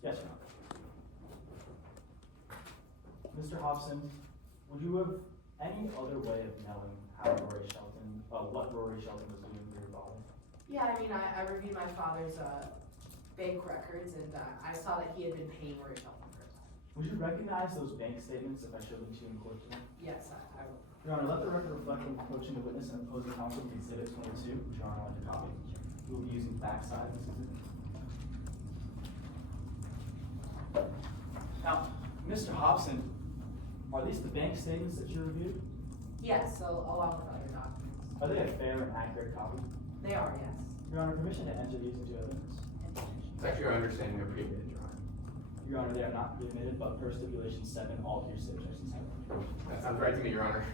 Yes, Your Honor. Mr. Hobson, would you have any other way of knowing how Rory Shelton, what Rory Shelton was doing for your father? Yeah, I mean, I reviewed my father's, bank records, and, I saw that he had been paying Rory Shelton for his life. Would you recognize those bank statements if I showed them to you in court today? Yes, I will. Your Honor, let the record reflect when approaching the witness and opposing counsel to exhibit 22, which Your Honor, I'd like to copy. We will be using backside of this exhibit. Now, Mr. Hobson, are these the bank statements that you reviewed? Yes, so along with other documents. Are they a fair and accurate copy? They are, yes. Your Honor, permission to enter these into evidence. It's actually our understanding they're pre-admitted, Your Honor. Your Honor, they are not pre-admitted, but per stipulation 7, all hearsay objections have been. That sounds right to me, Your Honor.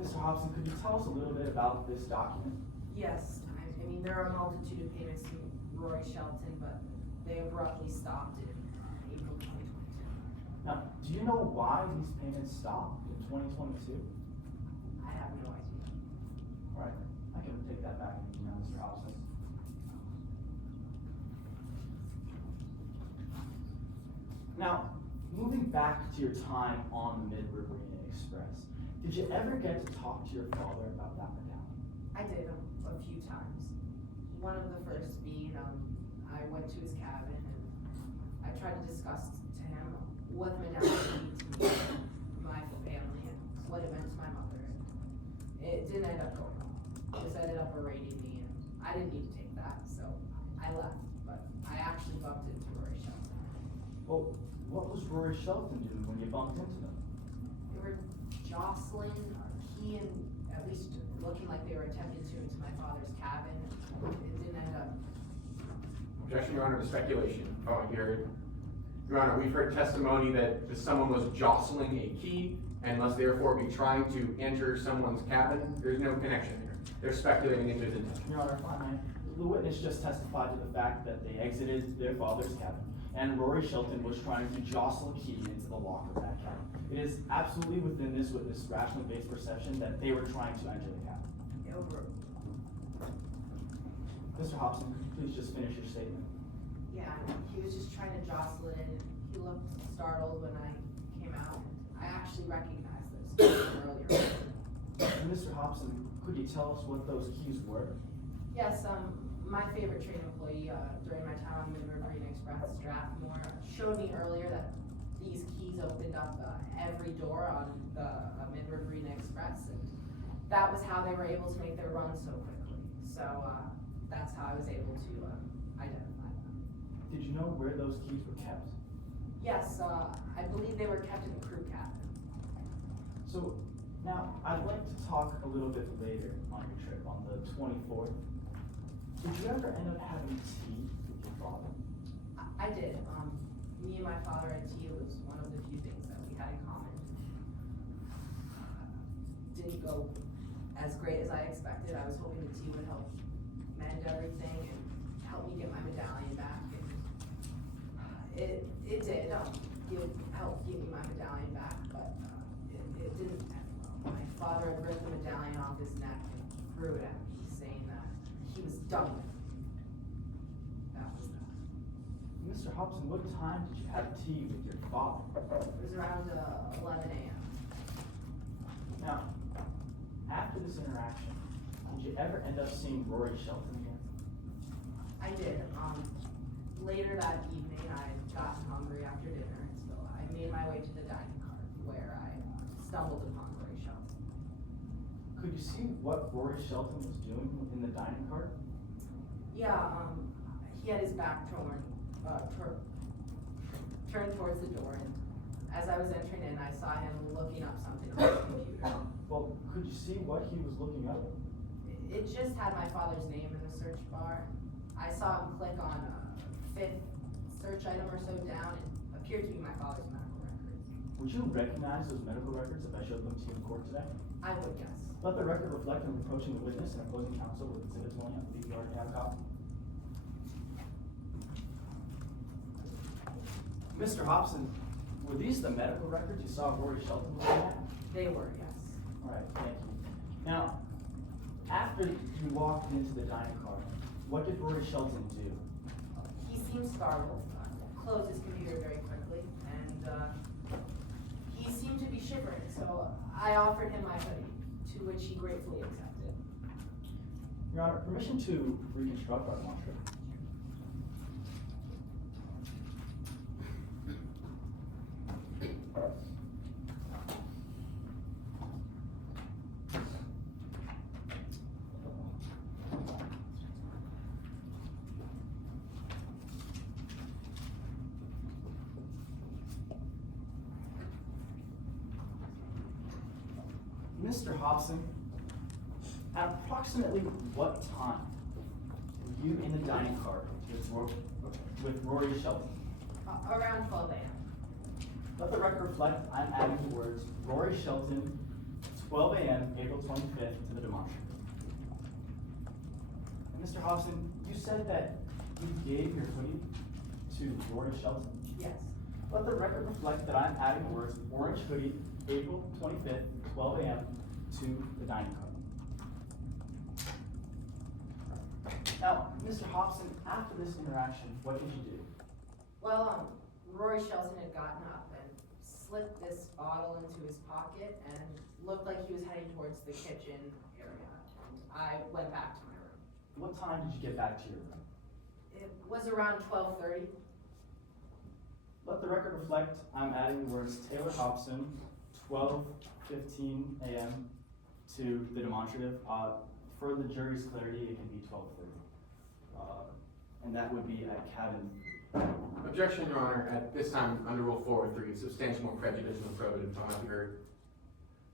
Mr. Hobson, could you tell us a little bit about this document? Yes, I mean, there are a multitude of payments to Rory Shelton, but they abruptly stopped in April 2022. Now, do you know why these payments stopped in 2022? I have no idea. All right, I can take that back and email Mr. Hobson. Now, moving back to your time on the Mid-Riverina Express, did you ever get to talk to your father about that medallion? I did a few times. One of the first being, I went to his cabin and I tried to discuss to him what the medallion meant to me, my family, and what it meant to my mother. It didn't end up going well. It just ended up berating me, and I didn't need to take that, so I left. But I actually bumped into Rory Shelton. Well, what was Rory Shelton doing when you bumped into them? They were jostling, he and at least looking like they were attempting to into my father's cabin. It didn't end up. Objection, Your Honor, to speculation. Oh, here. Your Honor, we've heard testimony that someone was jostling a key and must therefore be trying to enter someone's cabin. There's no connection here. They're speculating into his intention. Your Honor, fine. The witness just testified to the fact that they exited their father's cabin, and Rory Shelton was trying to jostle a key into the lock of that cabin. It is absolutely within this witness' rationally based perception that they were trying to enter the cabin. Over. Mr. Hobson, could you please just finish your statement? Yeah, he was just trying to jostle it in. He looked startled when I came out. I actually recognized this earlier. Mr. Hobson, could you tell us what those keys were? Yes, my favorite train employee during my time on the Mid-Riverina Express, Strathmore, showed me earlier that these keys opened up every door on the Mid-Riverina Express, and that was how they were able to make their run so quickly. So that's how I was able to identify them. Did you know where those keys were kept? Yes, I believe they were kept in the crew cabin. So, now, I'd like to talk a little bit later on your trip, on the 24th. Did you ever end up having tea with your father? I did. Me and my father had tea. It was one of the few things that we had in common. Didn't go as great as I expected. I was hoping the tea would help mend everything and help me get my medallion back. And it did. It helped give me my medallion back, but it didn't end well. My father had ripped the medallion off his neck and threw it at me, saying that he was done with me. That was that. Mr. Hobson, what time did you have tea with your father? It was around 11 a.m. Now, after this interaction, did you ever end up seeing Rory Shelton again? I did. Later that evening, I had gotten hungry after dinner, and so I made my way to the dining car where I stumbled upon Rory Shelton. Could you see what Rory Shelton was doing in the dining car? Yeah, he had his back turned towards the door, and as I was entering in, I saw him looking up something on his computer. Well, could you see what he was looking up? It just had my father's name in the search bar. I saw him click on a fifth search item or so down. It appeared to be my father's medical records. Would you recognize those medical records if I showed them to you in court today? I would guess. Let the record reflect on approaching the witness and opposing counsel with exhibit 20. I believe you already have a copy. Mr. Hobson, were these the medical records you saw Rory Shelton looking at? They were, yes. All right, thank you. Now, after you walked into the dining car, what did Rory Shelton do? He seemed startled, closed his computer very quickly, and he seemed to be shivering, so I offered him my hoodie, to which he gratefully accepted. Your Honor, permission to reconstruct our demonstration. Mr. Hobson, at approximately what time were you in the dining car with Rory Shelton? Around 12 a.m. Let the record reflect I'm adding the words Rory Shelton, 12 a.m., April 25th, to the demonstrative. And Mr. Hobson, you said that you gave your hoodie to Rory Shelton. Yes. Let the record reflect that I'm adding the words orange hoodie, April 25th, 12 a.m. to the dining car. Now, Mr. Hobson, after this interaction, what did you do? Well, Rory Shelton had gotten up and slipped this bottle into his pocket and looked like he was heading towards the kitchen area. I went back to my room. What time did you get back to your room? It was around 12:30. Let the record reflect I'm adding the words Taylor Hobson, 12:15 a.m. to the demonstrative. For the jury's clarity, it can be 12:30. And that would be at cabin. Objection, Your Honor. At this time, under Rule 403, substantial more prejudicial than probative time not be heard.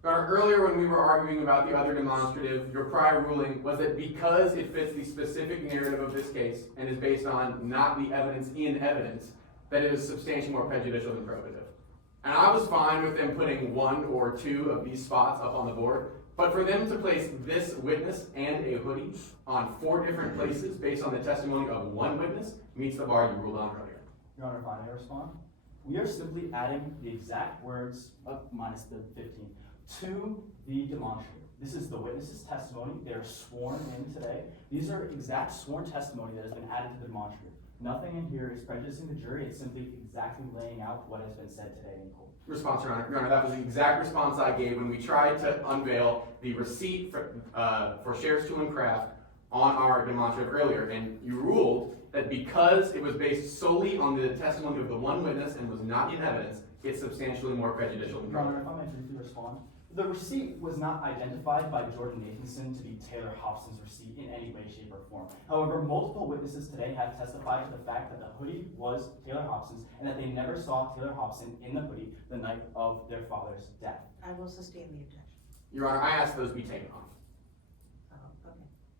Your Honor, earlier when we were arguing about the other demonstrative, your prior ruling was that because it fits the specific narrative of this case and is based on not the evidence in evidence, that it is substantially more prejudicial than probative. And I was fine with them putting one or two of these spots up on the board, but for them to place this witness and a hoodie on 4 different places based on the testimony of one witness meets the bar you ruled on earlier. Your Honor, if I may respond? We are simply adding the exact words, minus the 15, to the demonstrative. This is the witness's testimony. They are sworn in today. These are exact sworn testimony that has been added to the demonstrative. Nothing in here is prejudicing the jury. It's simply exactly laying out what has been said today in court. Response, Your Honor. Your Honor, that was the exact response I gave when we tried to unveil the receipt for Sheriff's Tool and Craft on our demonstrative earlier, and you ruled that because it was based solely on the testimony of the one witness and was not in evidence, it's substantially more prejudicial than Your Honor, probative. if I may briefly respond. The receipt was not identified by Jordan Nathanson to be Taylor Hobson's receipt in any way, shape, or form. However, multiple witnesses today have testified to the fact that the hoodie was Taylor Hobson's and that they never saw Taylor Hobson in the hoodie the night of their father's death. I will sustain the objection. Your Honor, I asked those be taken off.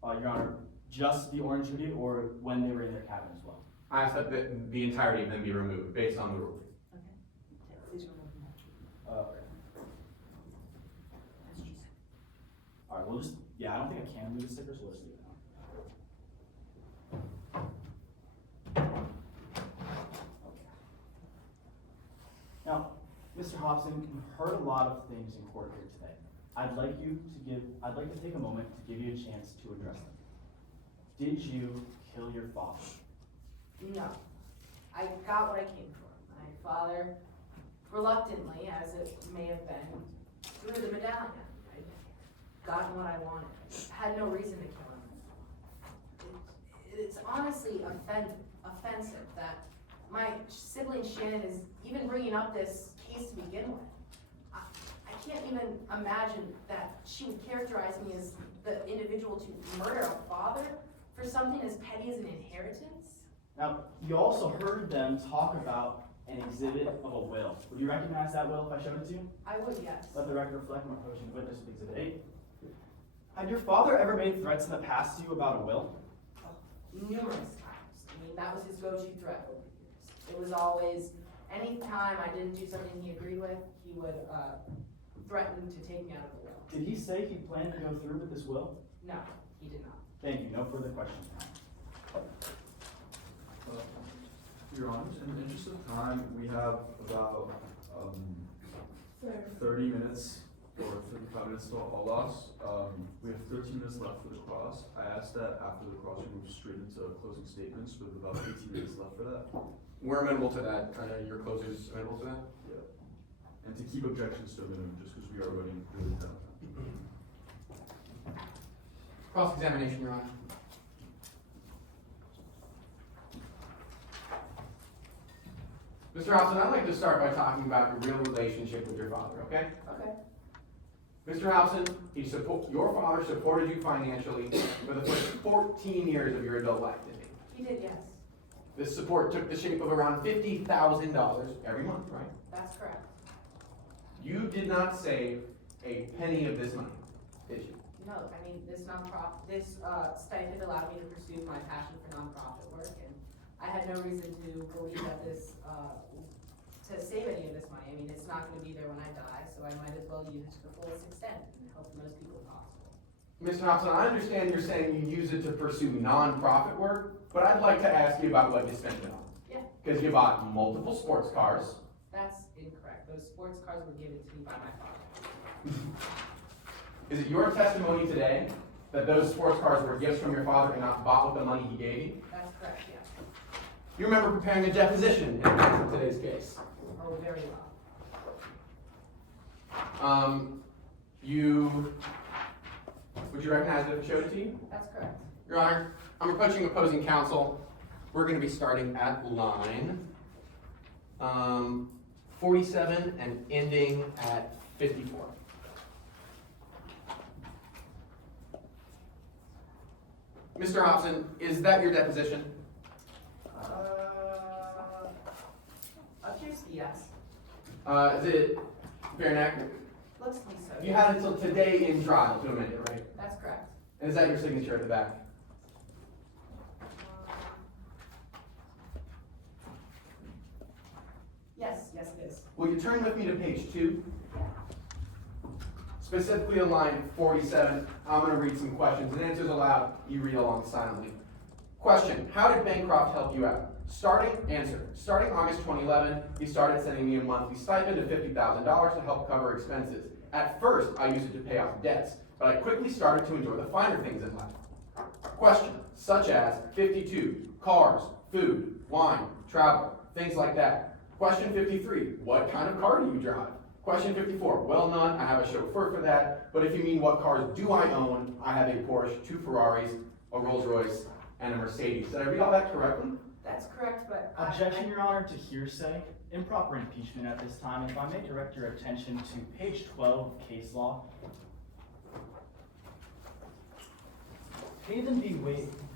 Okay. Your Honor, just the orange hoodie or when they were in their cabin as well? I asked that the entirety of them be removed based on the ruling. Okay. Please remove them. All right, we'll just, I don't think I can remove the stickers, so let's leave it now. Okay. Now, Mr. Hobson, you've heard a lot of things in court here today. I'd like to take a moment to give you a chance to address them. Did you kill your father? No. I got what I came for. My father, reluctantly, as it may have been, threw the medallion. I'd gotten what I wanted. Had no reason to kill him. It's honestly offensive that my sibling Shannon is even bringing up this case to begin with. I can't even imagine that she would characterize me as the individual to murder a father for something as petty as an inheritance. Now, you also heard them talk about an exhibit of a will. Would you recognize that will if I showed it to you? I would, yes. Let the record reflect I'm approaching the witness with exhibit 8. Had your father ever made threats in the past to you about a will? Numerous times. I mean, that was his go-to threat over the years. It was always, anytime I didn't do something he agreed with, he would, threaten to take me out of the will. Did he say he planned to go through with this will? No, he did not. Thank you, no further questions. Your Honors, in the interest of time, we have about 30 minutes or 35 minutes to all loss. We have 13 minutes left for the cross. I asked that after the cross, we move straight into closing statements with about 18 minutes left for that. We're amenable to that. Your closer's amenable to that? Yeah. And to keep objections to a minimum, just because we are running really down. Cross-examination, Your Honor. Mr. Hobson, I'd like to start by talking about your real relationship with your father, okay? Okay. Mr. Hobson, your father supported you financially for the first 14 years of your adult life, didn't he? He did, yes. This support took the shape of around $50,000 every month, right? That's correct. You did not save a penny of this money, did you? No, I mean, this stipend allowed me to pursue my passion for nonprofit work, and I had no reason to believe that to save any of this money. I mean, it's not gonna be there when I die, so I might as well use it to the fullest extent and help the most people possible. Mr. Hobson, I understand you're saying you use it to pursue nonprofit work, but I'd like to ask you about what you spent it on. Yeah. Because you bought multiple sports cars. That's incorrect. Those sports cars were given to me by my father. Is it your testimony today that those sports cars were gifts from your father and not bought with the money he gave you? That's correct, yeah. You remember preparing a deposition in advance of today's case. Oh, very well. Would you recognize it if I showed it to you? That's correct. Your Honor, I'm approaching opposing counsel. We're gonna be starting at line 47 and ending at 54. Mr. Hobson, is that your deposition? Appears to be yes. Is it fair and accurate? Looks to be so. You had until today in trial to amend it, right? That's correct. And is that your signature at the back? Yes, it is. Will you turn with me to page 2? Specifically on line 47, I'm going to read some questions and answers aloud. You read along silently. Question, how did Bancroft help you out? Answer, starting August 2011, he started sending me a monthly stipend of $50,000 to help cover expenses. At first, I used it to pay off debts, but I quickly started to enjoy the finer things in life. Question, such as 52, cars, food, wine, travel, things like that. Question 53, what kind of car do you drive? Question 54, well, none, I have a chauffeur for that, but if you mean what cars do I own, I have a Porsche, 2 Ferraris, a Rolls Royce, and a Mercedes. Did I read all that correctly? That's correct, but Objection, Your Honor, to hearsay, improper impeachment at this time. If I may direct your attention to page 12 of case law. Haven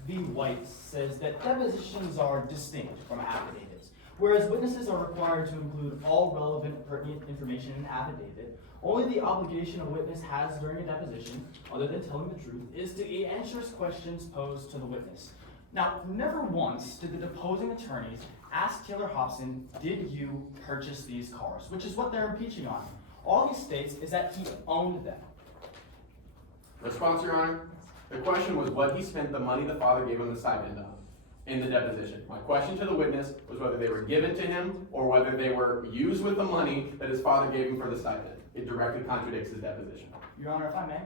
v. White says that depositions are distinct from affidavits. Whereas witnesses are required to include all relevant pertinent information in an affidavit, only the obligation a witness has during a deposition, other than telling the truth, is to answer questions posed to the witness. Now, never once did the deposing attorneys ask Taylor Hobson, did you purchase these cars? Which is what they're impeaching on. All he states is that he owned them. Response, Your Honor. The question was what he spent the money the father gave him the stipend on in the deposition. My question to the witness was whether they were given to him or whether they were used with the money that his father gave him for the stipend. It directly contradicts his deposition. Your Honor, if I may,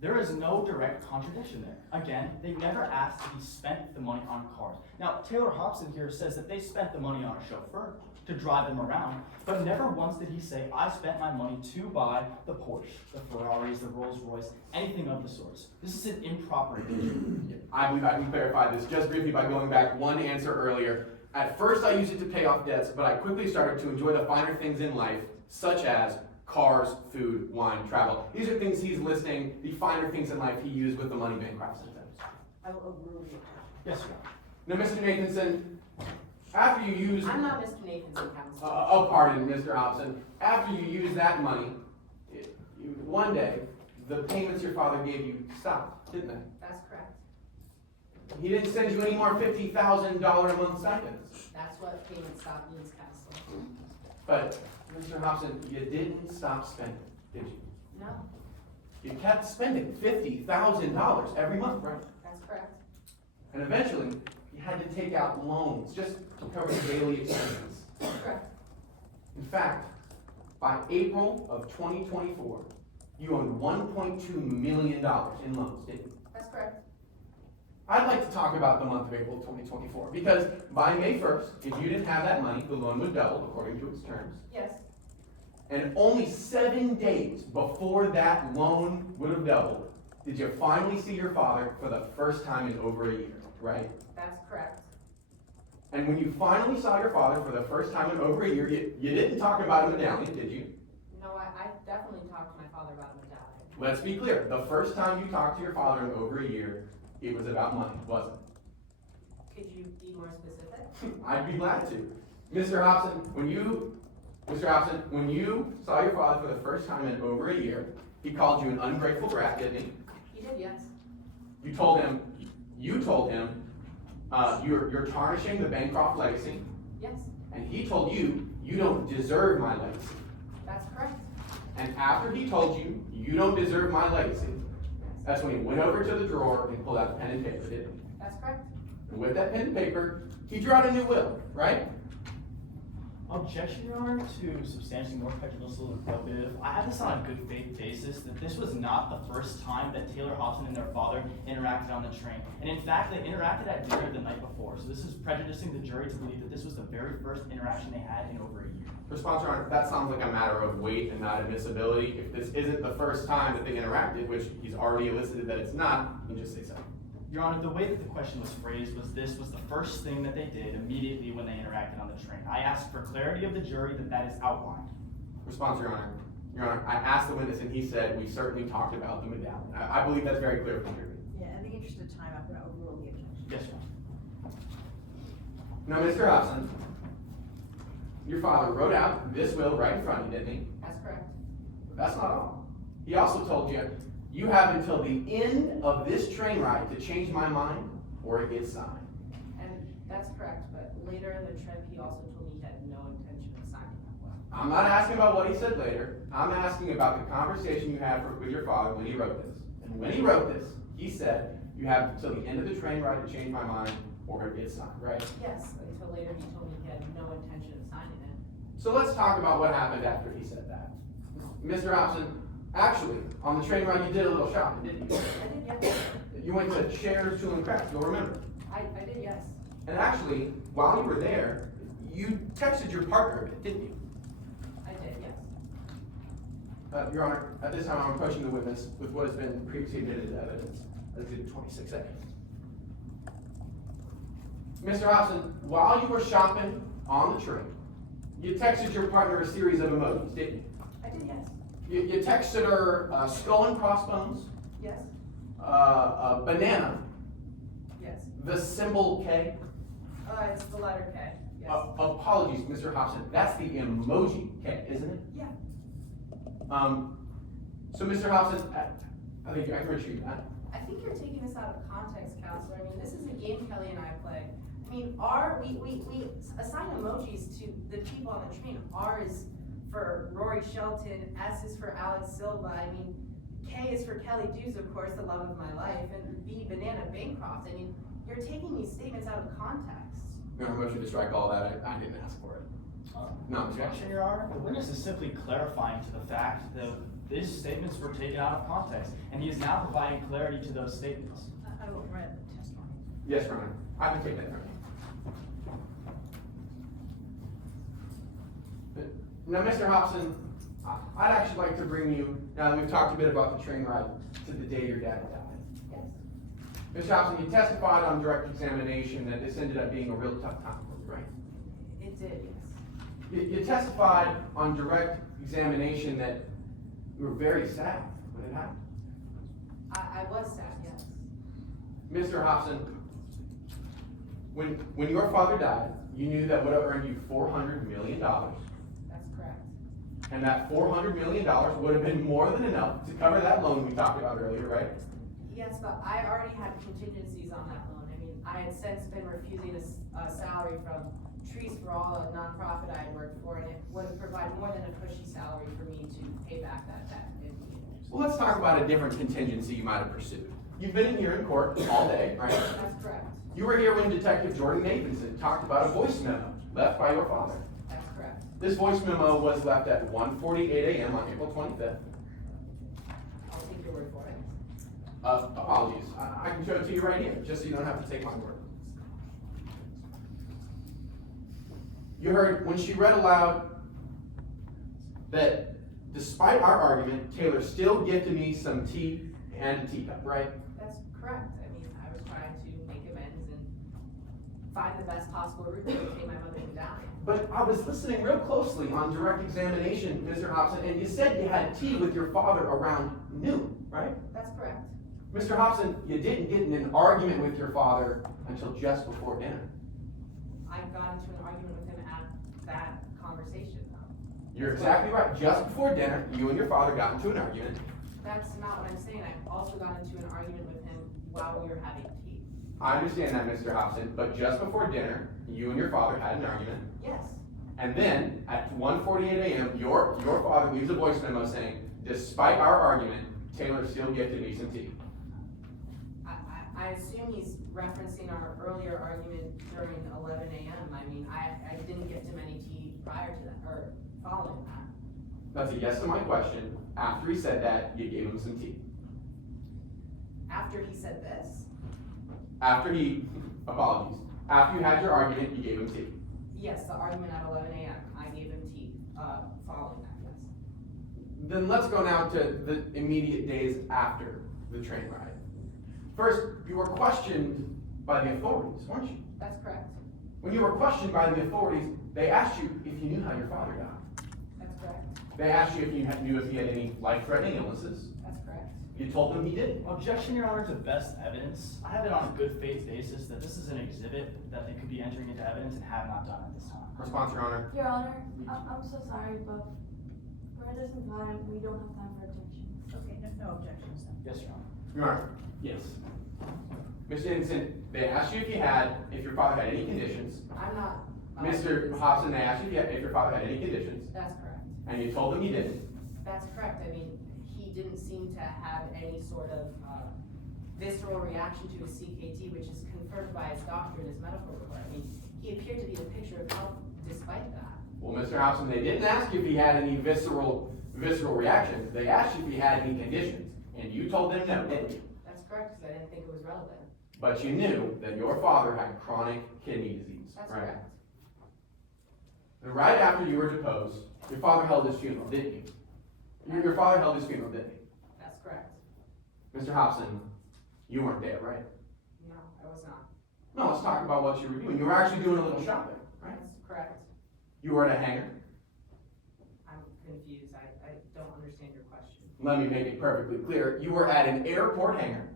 there is no direct contradiction there. Again, they never asked if he spent the money on cars. Now, Taylor Hobson here says that they spent the money on a chauffeur to drive them around, but never once did he say, I spent my money to buy the Porsche, the Ferraris, the Rolls Royce, anything of the sorts. This is an improper impeachment. I believe I can clarify this just briefly by going back one answer earlier. At first, I used it to pay off debts, but I quickly started to enjoy the finer things in life, such as cars, food, wine, travel. These are things he's listing, the finer things in life he used with the money Bancroft sent him. I will overrule you. Yes, Your Honor. Now, Mr. Nathanson, after you used... I'm not Mr. Nathanson, counsel. pardon, Mr. Hobson. After you used that money, one day, the payments your father gave you stopped, didn't they? That's correct. He didn't send you any more $50,000 a month stipends. That's what payment stop means, Counselor. But, Mr. Hobson, you didn't stop spending, did you? No, You kept spending $50,000 every month, right? that's correct. And eventually, you had to take out loans just to cover the daily expenses. That's correct. In fact, by April of 2024, you owed $1.2 million in loans, didn't you? That's correct. I'd like to talk about the month of April 2024, because by May 1st, if you didn't have that money, the loan would double according to its terms. Yes, And only 7 days before that loan would have doubled, did you finally see your father for the first time in over a year, right? that's correct. And when you finally saw your father for the first time in over a year, you didn't talk about a medallion, did you? No, I definitely talked to my father about a medallion. Let's be clear, the first time you talked to your father in over a year, it was about money, wasn't it? Could you be more specific? I'd be glad to. Mr. Hobson, when you saw your father for the first time in over a year, he called you an ungrateful brat, didn't he? He did, yes. You told him, you're tarnishing the Bancroft legacy, Yes, and he told you, you don't deserve my legacy. that's correct. And after he told you, you don't deserve my legacy, that's when he went over to the drawer and pulled out pen and paper, didn't he? That's correct. And with that pen and paper, he drew out a new will, right? Objection, Your Honor, to substantially more prejudicial or probative. I have this on a good faith basis that this was not the first time that Taylor Hobson and their father interacted on the train. And in fact, they interacted at dinner the night before. So this is prejudicing the jury to believe that this was the very first interaction they had in over a year. Response, Your Honor, that sounds like a matter of weight and not admissibility. If this isn't the first time that they interacted, which he's already elicited that it's not, you can just say so. Your Honor, the way that the question was phrased was this was the first thing that they did immediately when they interacted on the train. I asked for clarity of the jury that is outlined. Response, Your Honor. Your Honor, I asked the witness and he said, we certainly talked about the medallion. I believe that's very clear from the jury. Yeah, in the interest of time, I'm gonna overrule the objection. Yes, Your Honor. Now, Mr. Hobson, your father wrote out this will right in front of you, didn't he? That's correct. But that's not all. He also told you, you have until the end of this train ride to change my mind or it gets signed. And that's correct, but later in the trip, he also told me he had no intention of signing that will. I'm not asking about what he said later. I'm asking about the conversation you had with your father when he wrote this. And when he wrote this, he said, you have until the end of the train ride to change my mind or it gets signed, right? Yes, until later he told me he had no intention of signing it. So let's talk about what happened after he said that. Mr. Hobson, actually, on the train ride, you did a little shopping, didn't you? I did, yes. You went to Cher's Tool and Crafts, you'll remember. I did, yes. And actually, while you were there, you texted your partner a bit, didn't you? I did, yes. Your Honor, at this time, I'm approaching the witness with what has been previously admitted as evidence, Exhibit 26A. Mr. Hobson, while you were shopping on the train, you texted your partner a series of emojis, didn't you? I did, yes. You texted her skull and crossbones, Yes, a banana, yes. the symbol K. It's the letter K, yes. Apologies, Mr. Hobson, that's the emoji K, isn't it? Yeah. So Mr. Hobson, I think I can retrieve that. I think you're taking this out of context, Counselor. I mean, this is a game Kelly and I play. I mean, we assign emojis to the people on the train. R is for Rory Shelton, S is for Alex Silva. I mean, K is for Kelly Dews, of course, the love of my life, and B, Banana Bancroft. I mean, you're taking these statements out of context. No, motion to strike all that, I didn't ask for it. No, Mr. Objection, Your Honor. The witness is simply clarifying to the fact that these statements were taken out of context, and he is now providing clarity to those statements. I will read the testimony. Yes, Your Honor, I can take that from you. Now, Mr. Hobson, I'd actually like to bring you, now that we've talked a bit about the train ride, to the day your dad died. Yes. Mr. Hobson, you testified on direct examination that this ended up being a real tough time for you, right? It did, yes. You testified on direct examination that you were very sad when it happened. I was sad, yes. Mr. Hobson, when your father died, you knew that would have earned you $400 million. That's correct. And that $400 million would have been more than enough to cover that loan we talked about earlier, right? Yes, but I already had contingencies on that loan. I mean, I had since been refusing a salary from Trees for All, a nonprofit I had worked for, and it would have provided more than a cushy salary for me to pay back that debt. Well, let's talk about a different contingency you might have pursued. You've been in here in court all day, right? That's correct. You were here when Detective Jordan Nathanson talked about a voice memo left by your father. That's correct. This voice memo was left at 1:48 a.m. on April 25th. I'll take your word for it. Apologies. I can show it to you right here, just so you don't have to take my word. You heard when she read aloud that despite our argument, Taylor still gifted me some tea and a teacup, right? That's correct. I mean, I was trying to make amends and find the best possible route to pay my mother down. But I was listening real closely on direct examination, Mr. Hobson, and you said you had tea with your father around noon, right? That's correct. Mr. Hobson, you didn't get in an argument with your father until just before dinner. I got into an argument with him at that conversation, though. You're exactly right. Just before dinner, you and your father got into an argument. That's not what I'm saying. I also got into an argument with him while we were having tea. I understand that, Mr. Hobson, but just before dinner, you and your father had an argument. Yes. And then, at 1:48 a.m., your father leaves a voice memo saying, despite our argument, Taylor still gifted me some tea. I assume he's referencing our earlier argument during 11 a.m. I mean, I didn't gift him any tea prior to that, or following that. That's a yes to my question. After he said that, you gave him some tea. After he said this, After apologies, after you had your argument, you gave him tea. yes, the argument at 11 a.m., I gave him tea, following that, yes. Then let's go now to the immediate days after the train ride. First, you were questioned by the authorities, weren't you? That's correct. When you were questioned by the authorities, they asked you if you knew how your father died. That's correct. They asked you if you knew if he had any life-threatening illnesses. That's correct. You told them he didn't. Objection, Your Honor, to best evidence. I have it on a good faith basis that this is an exhibit that they could be entering into evidence and have not done at this time. Response, Your Honor. Your Honor, I'm so sorry, but we're under some time, we don't have time for objections. Okay, no objections then. Yes, Your Honor. Your Honor. Yes. Mr. Dickinson, they asked you if your father had any conditions. I'm not. Mr. Hobson, they asked you if your father had any conditions, That's correct. and you told them he didn't. That's correct. I mean, he didn't seem to have any sort of visceral reaction to his CKT, which is confirmed by his doctor in his medical report. I mean, he appeared to be the picture of health despite that. Well, Mr. Hobson, they didn't ask you if he had any visceral reactions. They asked you if he had any conditions, and you told them no, didn't you? That's correct, because I didn't think it was relevant. But you knew that your father had chronic kidney disease, That's right? correct. And right after you were deposed, your father held his funeral, didn't you? Your father held his funeral, didn't he? That's correct. Mr. Hobson, you weren't there, right? No, I was not. No, let's talk about what you were doing. You were actually doing a little shopping, right? That's correct. You were at a hangar. I'm confused. I don't understand your question. Let me make it perfectly clear. You were at an airport hangar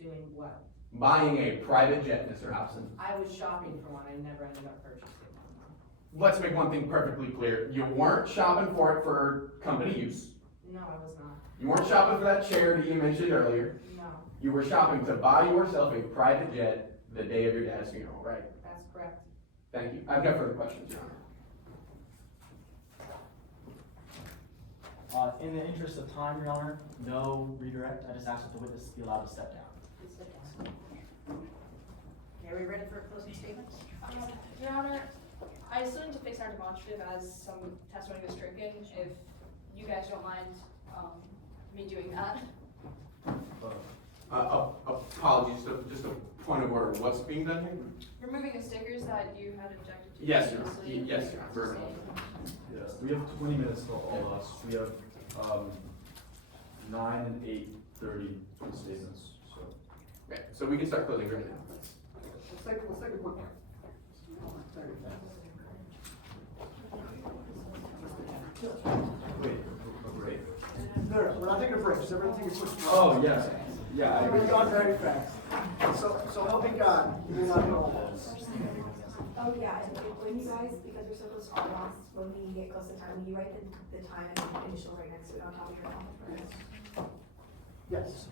Doing what? buying a private jet, Mr. Hobson. I was shopping for one. I never ended up purchasing one. Let's make one thing perfectly clear. You weren't shopping for it for company use. No, I was not. You weren't shopping for that charity you mentioned earlier. No, You were shopping to buy yourself a private jet the day of your dad's funeral, right? that's correct. Thank you. I have no further questions, Your Honor. In the interest of time, Your Honor, no redirect. I just ask that the witness be allowed to step down. Please sit down. Okay, are we ready for closing statements? Your Honor, I still need to fix our demonstrative as some testimony was stricken, if you guys don't mind, me doing that. Apologies, just a point of order. What's being done here? Removing the stickers that you had objected to. Yes, Your Honor. previously. Yes, Your Honor. Very much. Yes, we have 20 minutes for all of us. We have 9 and 8:30 for the statements, so. Okay, so we can start closing right now. Let's take a quick break. Wait, a break? No, we're not taking a break, just everyone take a quick break. Oh, yes. Yeah, I We've agree. gone very fast. So help me God, you will not know all this. Oh, yeah, and when you guys, because we're so close to all lost, when we get close to time, will you write the time and initial right next to it on top of your phone? Yes.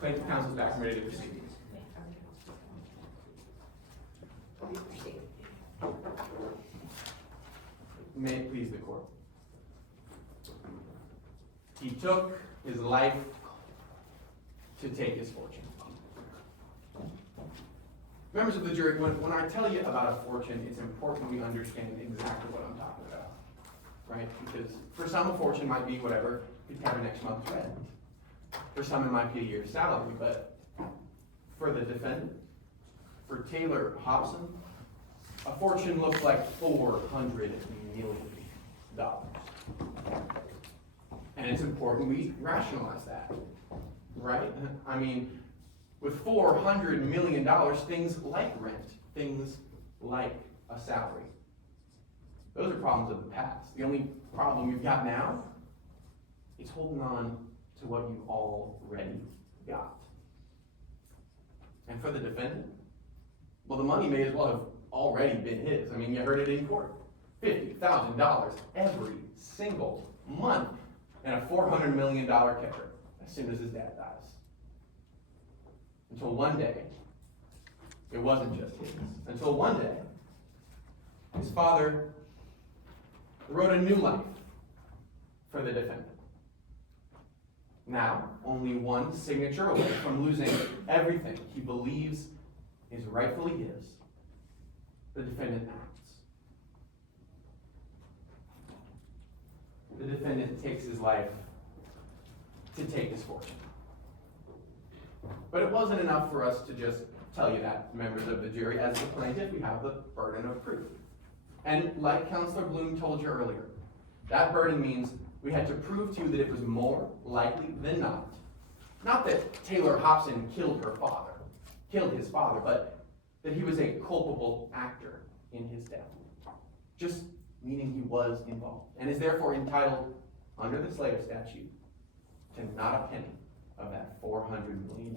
Plaintiff counsel's back and ready to proceed. May it please the court. He took his life to take his fortune. Members of the jury, when I tell you about a fortune, it's important we understand exactly what I'm talking about, right? Because for some, a fortune might be whatever could cover next month's rent. For some, it might be a year's salary, but for the defendant, for Taylor Hobson, a fortune looks like $400 million. And it's important we rationalize that, right? I mean, with $400 million, things like rent, things like a salary, those are problems of the past. The only problem you've got now is holding on to what you already got. And for the defendant, well, the money may as well have already been his. I mean, you heard it in court. $50,000 every single month, and a $400 million kicker as soon as his dad dies. Until one day, it wasn't just his. Until one day, his father wrote a new life for the defendant. Now, only one signature away from losing everything he believes is rightfully his, the defendant acts. The defendant takes his life to take his fortune. But it wasn't enough for us to just tell you that, members of the jury. As the plaintiff, we have the burden of proof. And like Counselor Bloom told you earlier, that burden means we had to prove to you that it was more likely than not that Taylor Hobson killed his father, but that he was a culpable actor in his death. Just meaning he was involved, and is therefore entitled, under the Slater statute, to not a penny of that $400 million.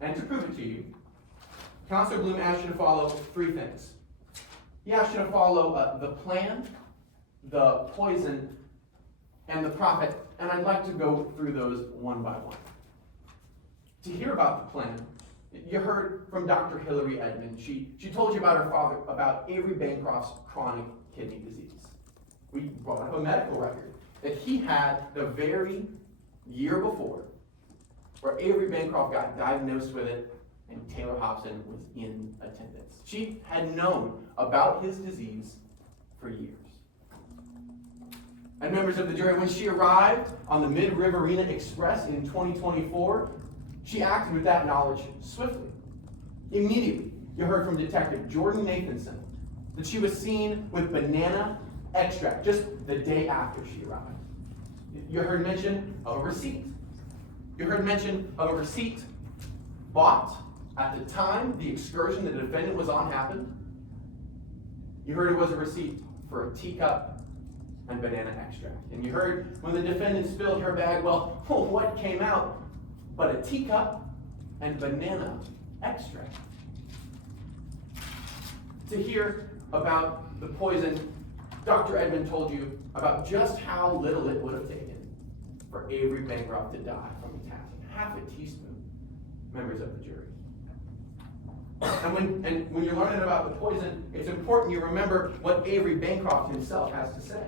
And to prove it to you, Counselor Bloom asked you to follow three things. He asked you to follow the plan, the poison, and the profit, and I'd like to go through those one by one. To hear about the plan, you heard from Dr. Hillary Edmond. She told you about her father, about Avery Bancroft's chronic kidney disease. We brought up a medical record that he had the very year before, where Avery Bancroft got diagnosed with it and Taylor Hobson was in attendance. She had known about his disease for years. And members of the jury, when she arrived on the Mid-Riverina Express in 2024, she acted with that knowledge swiftly. Immediately, you heard from Detective Jordan Nathanson that she was seen with banana extract just the day after she arrived. You heard mention of a receipt. You heard mention of a receipt bought at the time the excursion the defendant was on happened. You heard it was a receipt for a teacup and banana extract. And you heard when the defendant spilled her bag, well, what came out but a teacup and banana extract? To hear about the poison, Dr. Edmond told you about just how little it would have taken for Avery Bancroft to die from potassium. Half a teaspoon, members of the jury. And when you're learning about the poison, it's important you remember what Avery Bancroft himself has to say.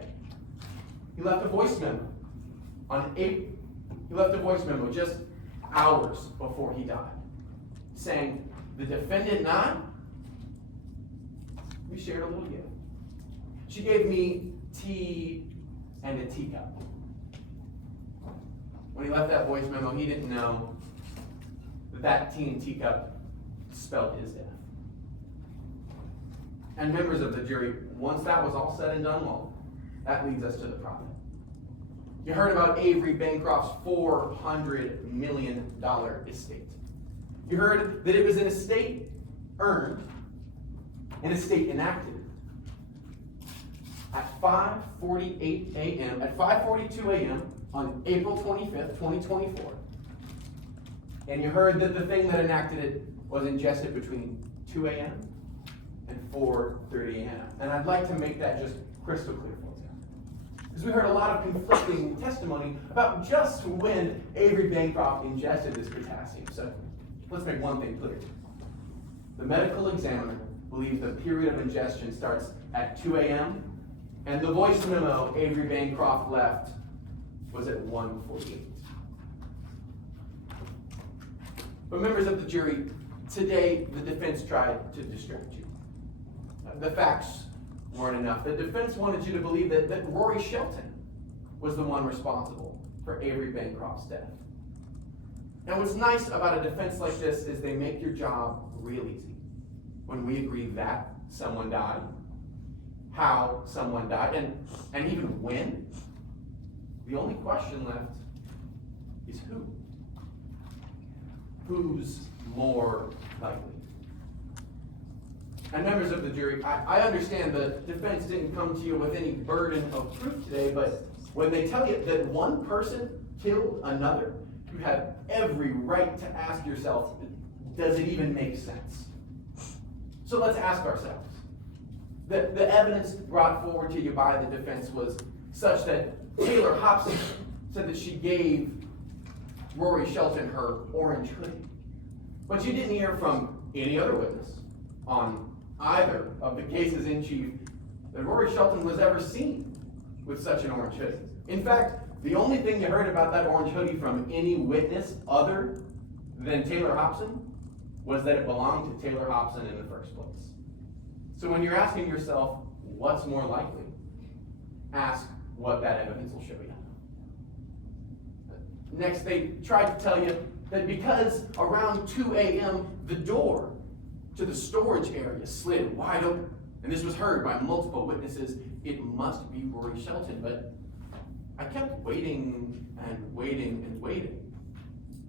He left a voice memo just hours before he died, saying, the defendant and I, we shared a little gift. She gave me tea and a teacup. When he left that voice memo, he didn't know that tea and teacup spelled his death. And members of the jury, once that was all said and done, well, that leads us to the profit. You heard about Avery Bancroft's $400 million estate. You heard that it was an estate earned, an estate enacted. At 5:42 a.m. on April 25th, 2024. And you heard that the thing that enacted it was ingested between 2 a.m. and 4:30 a.m. And I'd like to make that just crystal clear for you. Because we heard a lot of conflicting testimony about just when Avery Bancroft ingested this potassium. So let's make one thing clear. The medical examiner believes the period of ingestion starts at 2 a.m. and the voice memo Avery Bancroft left was at 1:48. But members of the jury, today the defense tried to distract you. The facts weren't enough. The defense wanted you to believe that Rory Shelton was the one responsible for Avery Bancroft's death. And what's nice about a defense like this is they make your job real easy. When we agree that someone died, how someone died, and even when, the only question left is who. Who's more likely? And members of the jury, I understand the defense didn't come to you with any burden of proof today, but when they tell you that one person killed another, you have every right to ask yourself, does it even make sense? So let's ask ourselves. The evidence brought forward to you by the defense was such that Taylor Hobson said that she gave Rory Shelton her orange hoodie. But you didn't hear from any other witness on either of the cases in chief that Rory Shelton was ever seen with such an orange hoodie. In fact, the only thing you heard about that orange hoodie from any witness other than Taylor Hobson was that it belonged to Taylor Hobson in the first place. So when you're asking yourself, what's more likely? Ask what that evidence will show you. Next, they tried to tell you that because around 2 a.m. the door to the storage area slid wide open, and this was heard by multiple witnesses, it must be Rory Shelton. But I kept waiting and waiting and waiting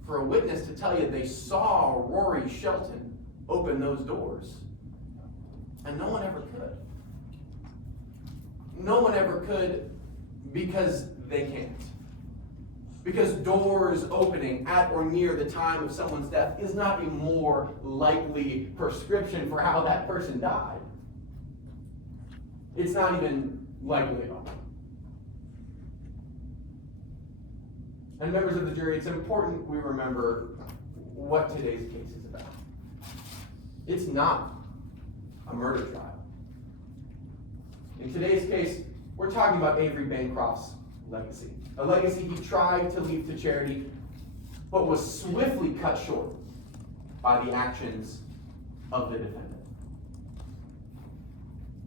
for a witness to tell you they saw Rory Shelton open those doors. And no one ever could. No one ever could because they can't. Because doors opening at or near the time of someone's death is not a more likely prescription for how that person died. It's not even likely at all. And members of the jury, it's important we remember what today's case is about. It's not a murder trial. In today's case, we're talking about Avery Bancroft's legacy. A legacy he tried to leave to charity, but was swiftly cut short by the actions of the defendant.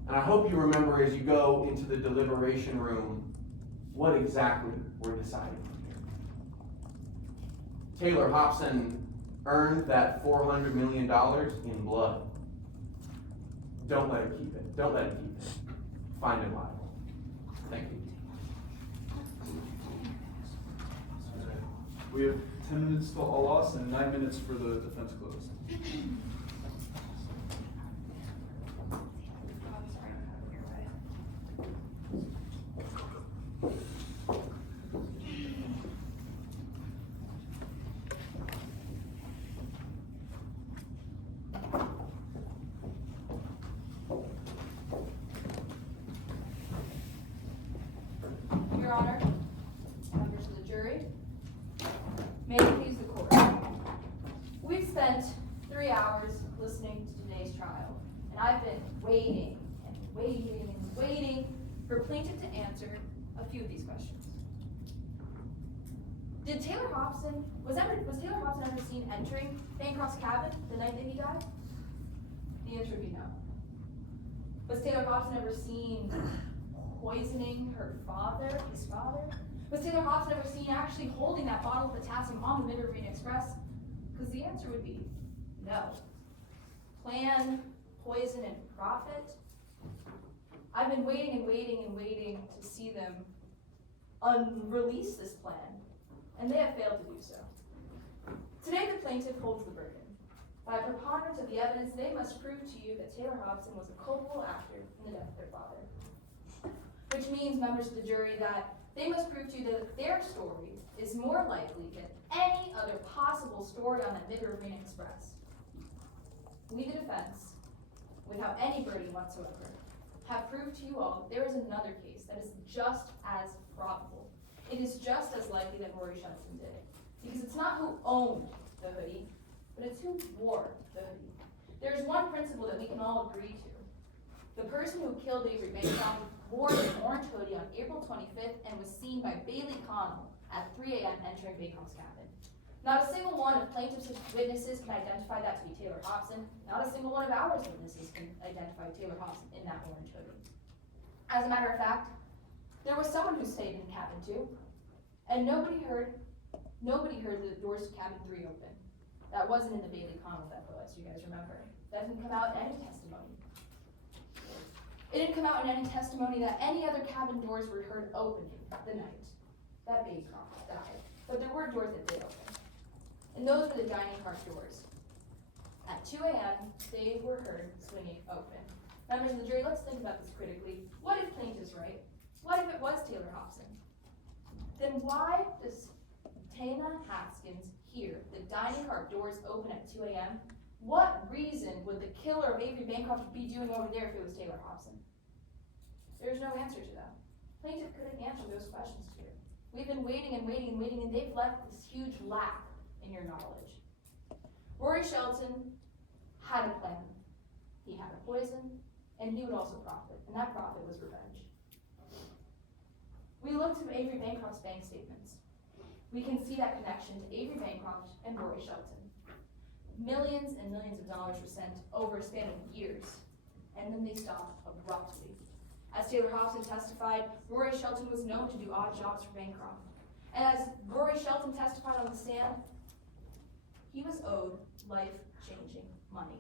And I hope you remember as you go into the deliberation room what exactly we're deciding here. Taylor Hobson earned that $400 million in blood. Don't let her keep it. Don't let him keep it. Find him liable. Thank you. We have 10 minutes till all loss and 9 minutes for the defense close. Your Honor, members of the jury, may it please the court. We've spent 3 hours listening to today's trial, and I've been waiting and waiting and waiting for plaintiff to answer a few of these questions. Did Taylor Hobson, was Taylor Hobson ever seen entering Bancroft's cabin the night that he died? The answer would be no. Was Taylor Hobson ever seen poisoning his father? Was Taylor Hobson ever seen actually holding that bottle of potassium on the Mid-Riverine Express? Because the answer would be no. Plan, poison, and profit? I've been waiting and waiting and waiting to see them release this plan, and they have failed to do so. Today the plaintiff holds the burden. By preponderance of the evidence, they must prove to you that Taylor Hobson was a culpable actor in the death of their father. Which means, members of the jury, that they must prove to you that their story is more likely than any other possible story on the Mid-Riverine Express. We, the defense, without any burden whatsoever, have proved to you all that there is another case that is just as probable. It is just as likely that Rory Shelton did. Because it's not who owned the hoodie, but it's who wore the hoodie. There is one principle that we can all agree to. The person who killed Avery Bancroft wore an orange hoodie on April 25th and was seen by Bailey Connell at 3 a.m. entering Bancroft's cabin. Not a single one of plaintiff's witnesses can identify that to be Taylor Hobson. Not a single one of ours witnesses can identify Taylor Hobson in that orange hoodie. As a matter of fact, there was someone who stayed in cabin 2, and nobody heard the doors to cabin 3 open. That wasn't in the Bailey Connell depo, as you guys remember. That didn't come out in any testimony. It didn't come out in any testimony that any other cabin doors were heard opening the night that Bancroft died. But there were doors that did open. And those were the dining car doors. At 2 a.m., they were heard swinging open. Members of the jury, let's think about this critically. What if plaintiff's right? What if it was Taylor Hobson? Then why does Tana Haskins hear the dining car doors open at 2 a.m.? What reason would the killer of Avery Bancroft be doing over there if it was Taylor Hobson? There's no answer to that. Plaintiff couldn't answer those questions here. We've been waiting and waiting and waiting, and they've left this huge lack in your knowledge. Rory Shelton had a plan. He had a poison, and he would also profit, and that profit was revenge. We looked at Avery Bancroft's bank statements. We can see that connection to Avery Bancroft and Rory Shelton. Millions and millions of dollars were sent over a span of years, and then they stopped abruptly. As Taylor Hobson testified, Rory Shelton was known to do odd jobs for Bancroft. And as Rory Shelton testified on the stand, he was owed life-changing money.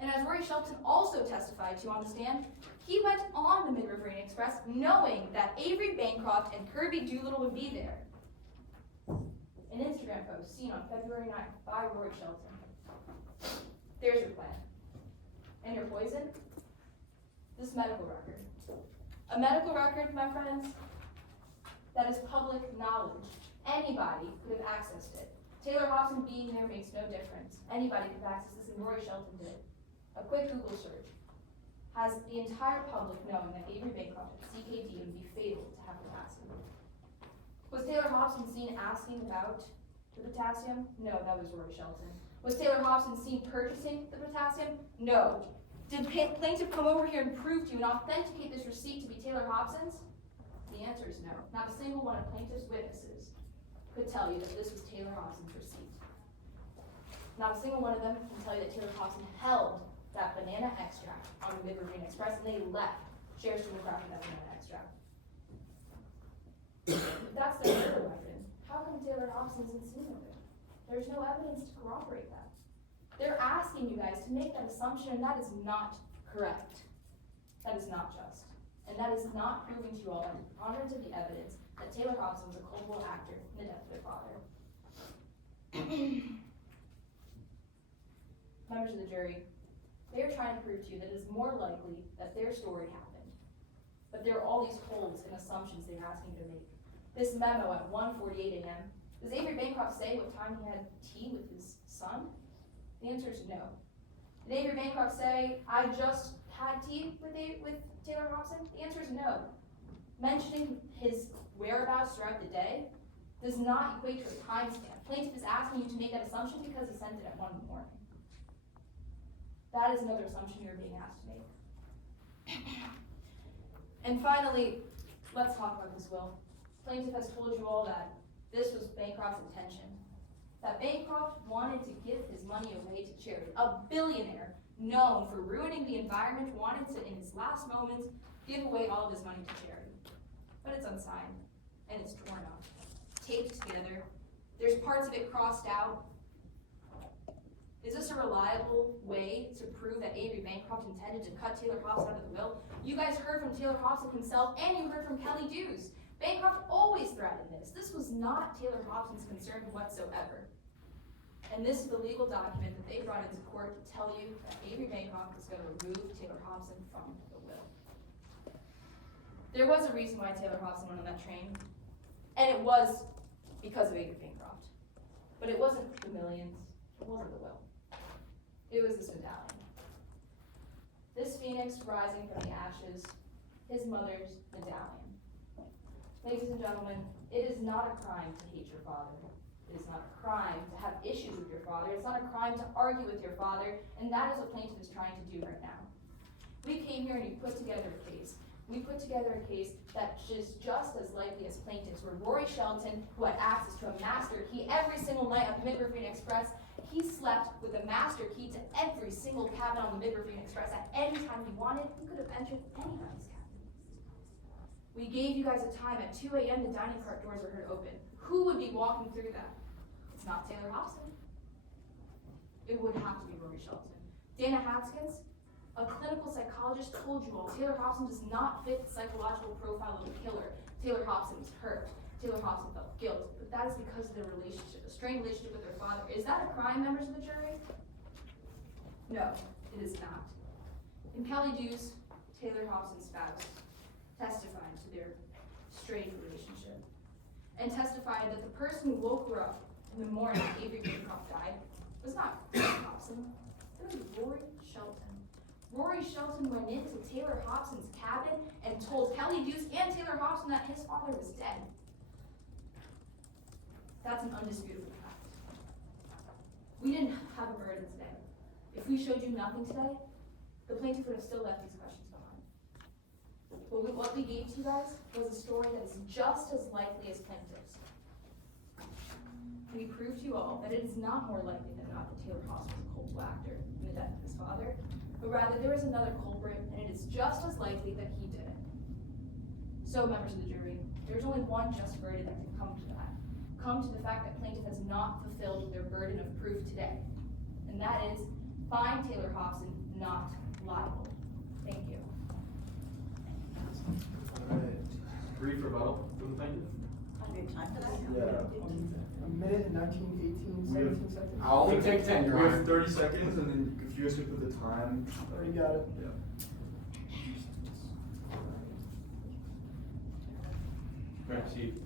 And as Rory Shelton also testified to on the stand, he went on the Mid-Riverine Express knowing that Avery Bancroft and Kirby Doolittle would be there. An Instagram post seen on February 9th by Rory Shelton. There's your plan. And your poison? This medical record. A medical record, my friends, that is public knowledge. Anybody could have accessed it. Taylor Hobson being there makes no difference. Anybody could have accessed this, and Rory Shelton did. A quick Google search has the entire public knowing that Avery Bancroft at CKD would be fatal to have potassium. Was Taylor Hobson seen asking about the potassium? No, that was Rory Shelton. Was Taylor Hobson seen purchasing the potassium? No. Did plaintiff come over here and prove to you and authenticate this receipt to be Taylor Hobson's? The answer is no. Not a single one of plaintiff's witnesses could tell you that this was Taylor Hobson's receipt. Not a single one of them can tell you that Taylor Hobson held that banana extract on the Mid-Riverine Express and they left Sheriff's Woodcraft with that banana extract. If that's their murder weapon, how come Taylor Hobson isn't seen with it? There's no evidence to corroborate that. They're asking you guys to make that assumption, and that is not correct. That is not just. And that is not proving to you all by the preponderance of the evidence that Taylor Hobson was a culpable actor in the death of their father. Members of the jury, they are trying to prove to you that it is more likely that their story happened. But there are all these holes and assumptions they're asking you to make. This memo at 1:48 a.m. Does Avery Bancroft say what time he had tea with his son? The answer is no. Did Avery Bancroft say, I just had tea with Taylor Hobson? The answer is no. Mentioning his whereabouts throughout the day does not equate to a timestamp. Plaintiff is asking you to make that assumption because he sent it at 1 in the morning. That is another assumption you're being asked to make. And finally, let's talk about this will. Plaintiff has told you all that This was Bancroft's intention. That Bancroft wanted to give his money away to charity. A billionaire known for ruining the environment wanted to, in his last moments, give away all of his money to charity. But it's unsigned, and it's torn up, taped together. There's parts of it crossed out. Is this a reliable way to prove that Avery Bancroft intended to cut Taylor Hobson out of the will? You guys heard from Taylor Hobson himself, and you heard from Kelly Dews. Bancroft always threatened this. This was not Taylor Hobson's concern whatsoever. And this is the legal document that they brought into court to tell you that Avery Bancroft was going to remove Taylor Hobson from the will. There was a reason why Taylor Hobson went on that train, and it was because of Avery Bancroft. But it wasn't the millions, it wasn't the will. It was this medallion. This phoenix rising from the ashes, his mother's medallion. Ladies and gentlemen, it is not a crime to hate your father. It is not a crime to have issues with your father. It's not a crime to argue with your father, and that is what plaintiff is trying to do right now. We came here and we put together a case. We put together a case that is just as likely as plaintiffs, where Rory Shelton, who had access to a master key every single night at the Mid-Riverine Express, he slept with a master key to every single cabin on the Mid-Riverine Express at any time he wanted. He could have entered anybody's cabin. We gave you guys a time at 2 a.m. the dining cart doors are heard open. Who would be walking through that? It's not Taylor Hobson. It would have to be Rory Shelton. Dana Haskins, a clinical psychologist, told you all Taylor Hobson does not fit the psychological profile of a killer. Taylor Hobson was hurt. Taylor Hobson felt guilt, but that is because of their relationship, a strained relationship with their father. Is that a crime, members of the jury? No, it is not. In Kelly Dews, Taylor Hobson's spouse testified to their strained relationship and testified that the person who woke her up in the morning Avery Bancroft died was not Taylor Hobson, it was Rory Shelton. Rory Shelton went into Taylor Hobson's cabin and told Kelly Dews and Taylor Hobson that his father was dead. That's an undisputable fact. We didn't have a burden today. If we showed you nothing today, the plaintiff would have still left these questions behind. But what we gave to you guys was a story that is just as likely as plaintiff's. We proved to you all that it is not more likely than not that Taylor Hobson was a culpable actor in the death of his father, but rather there is another culprit, and it is just as likely that he did it. So, members of the jury, there's only one just verdict that can come to that. Come to the fact that plaintiff has not fulfilled their burden of proof today, and that is find Taylor Hobson not liable. Thank you. Alright, brief rebuttal from the plaintiff? Do we have time for that? Yeah. A minute and 19, 18, We have- 17 seconds. I'll only take 10, Your We Honor. have 30 seconds, and then if you guys could put the time. Already got it. Yeah. Proceed.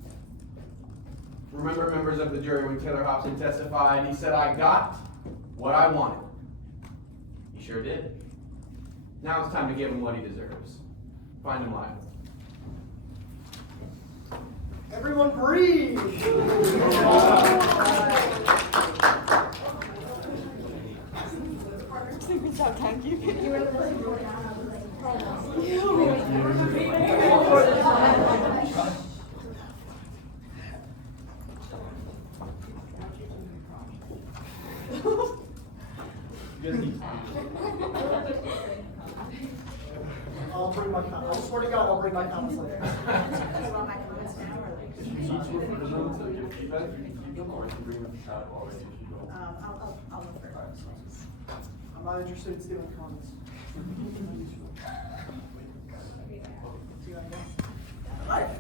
Remember, members of the jury, when Taylor Hobson testified, he said, "I got what I wanted." He sure did. Now it's time to give him what he deserves. Find him liable. Everyone breathe. You guys need I'll bring my I swear to God, I'll bring my comments later. If you need to refer to them to give feedback, you can keep them, or you can bring them to chat already if you don't. I'll refer. Alright, sounds good. I'm not interested in stealing comments. See you later. Alright.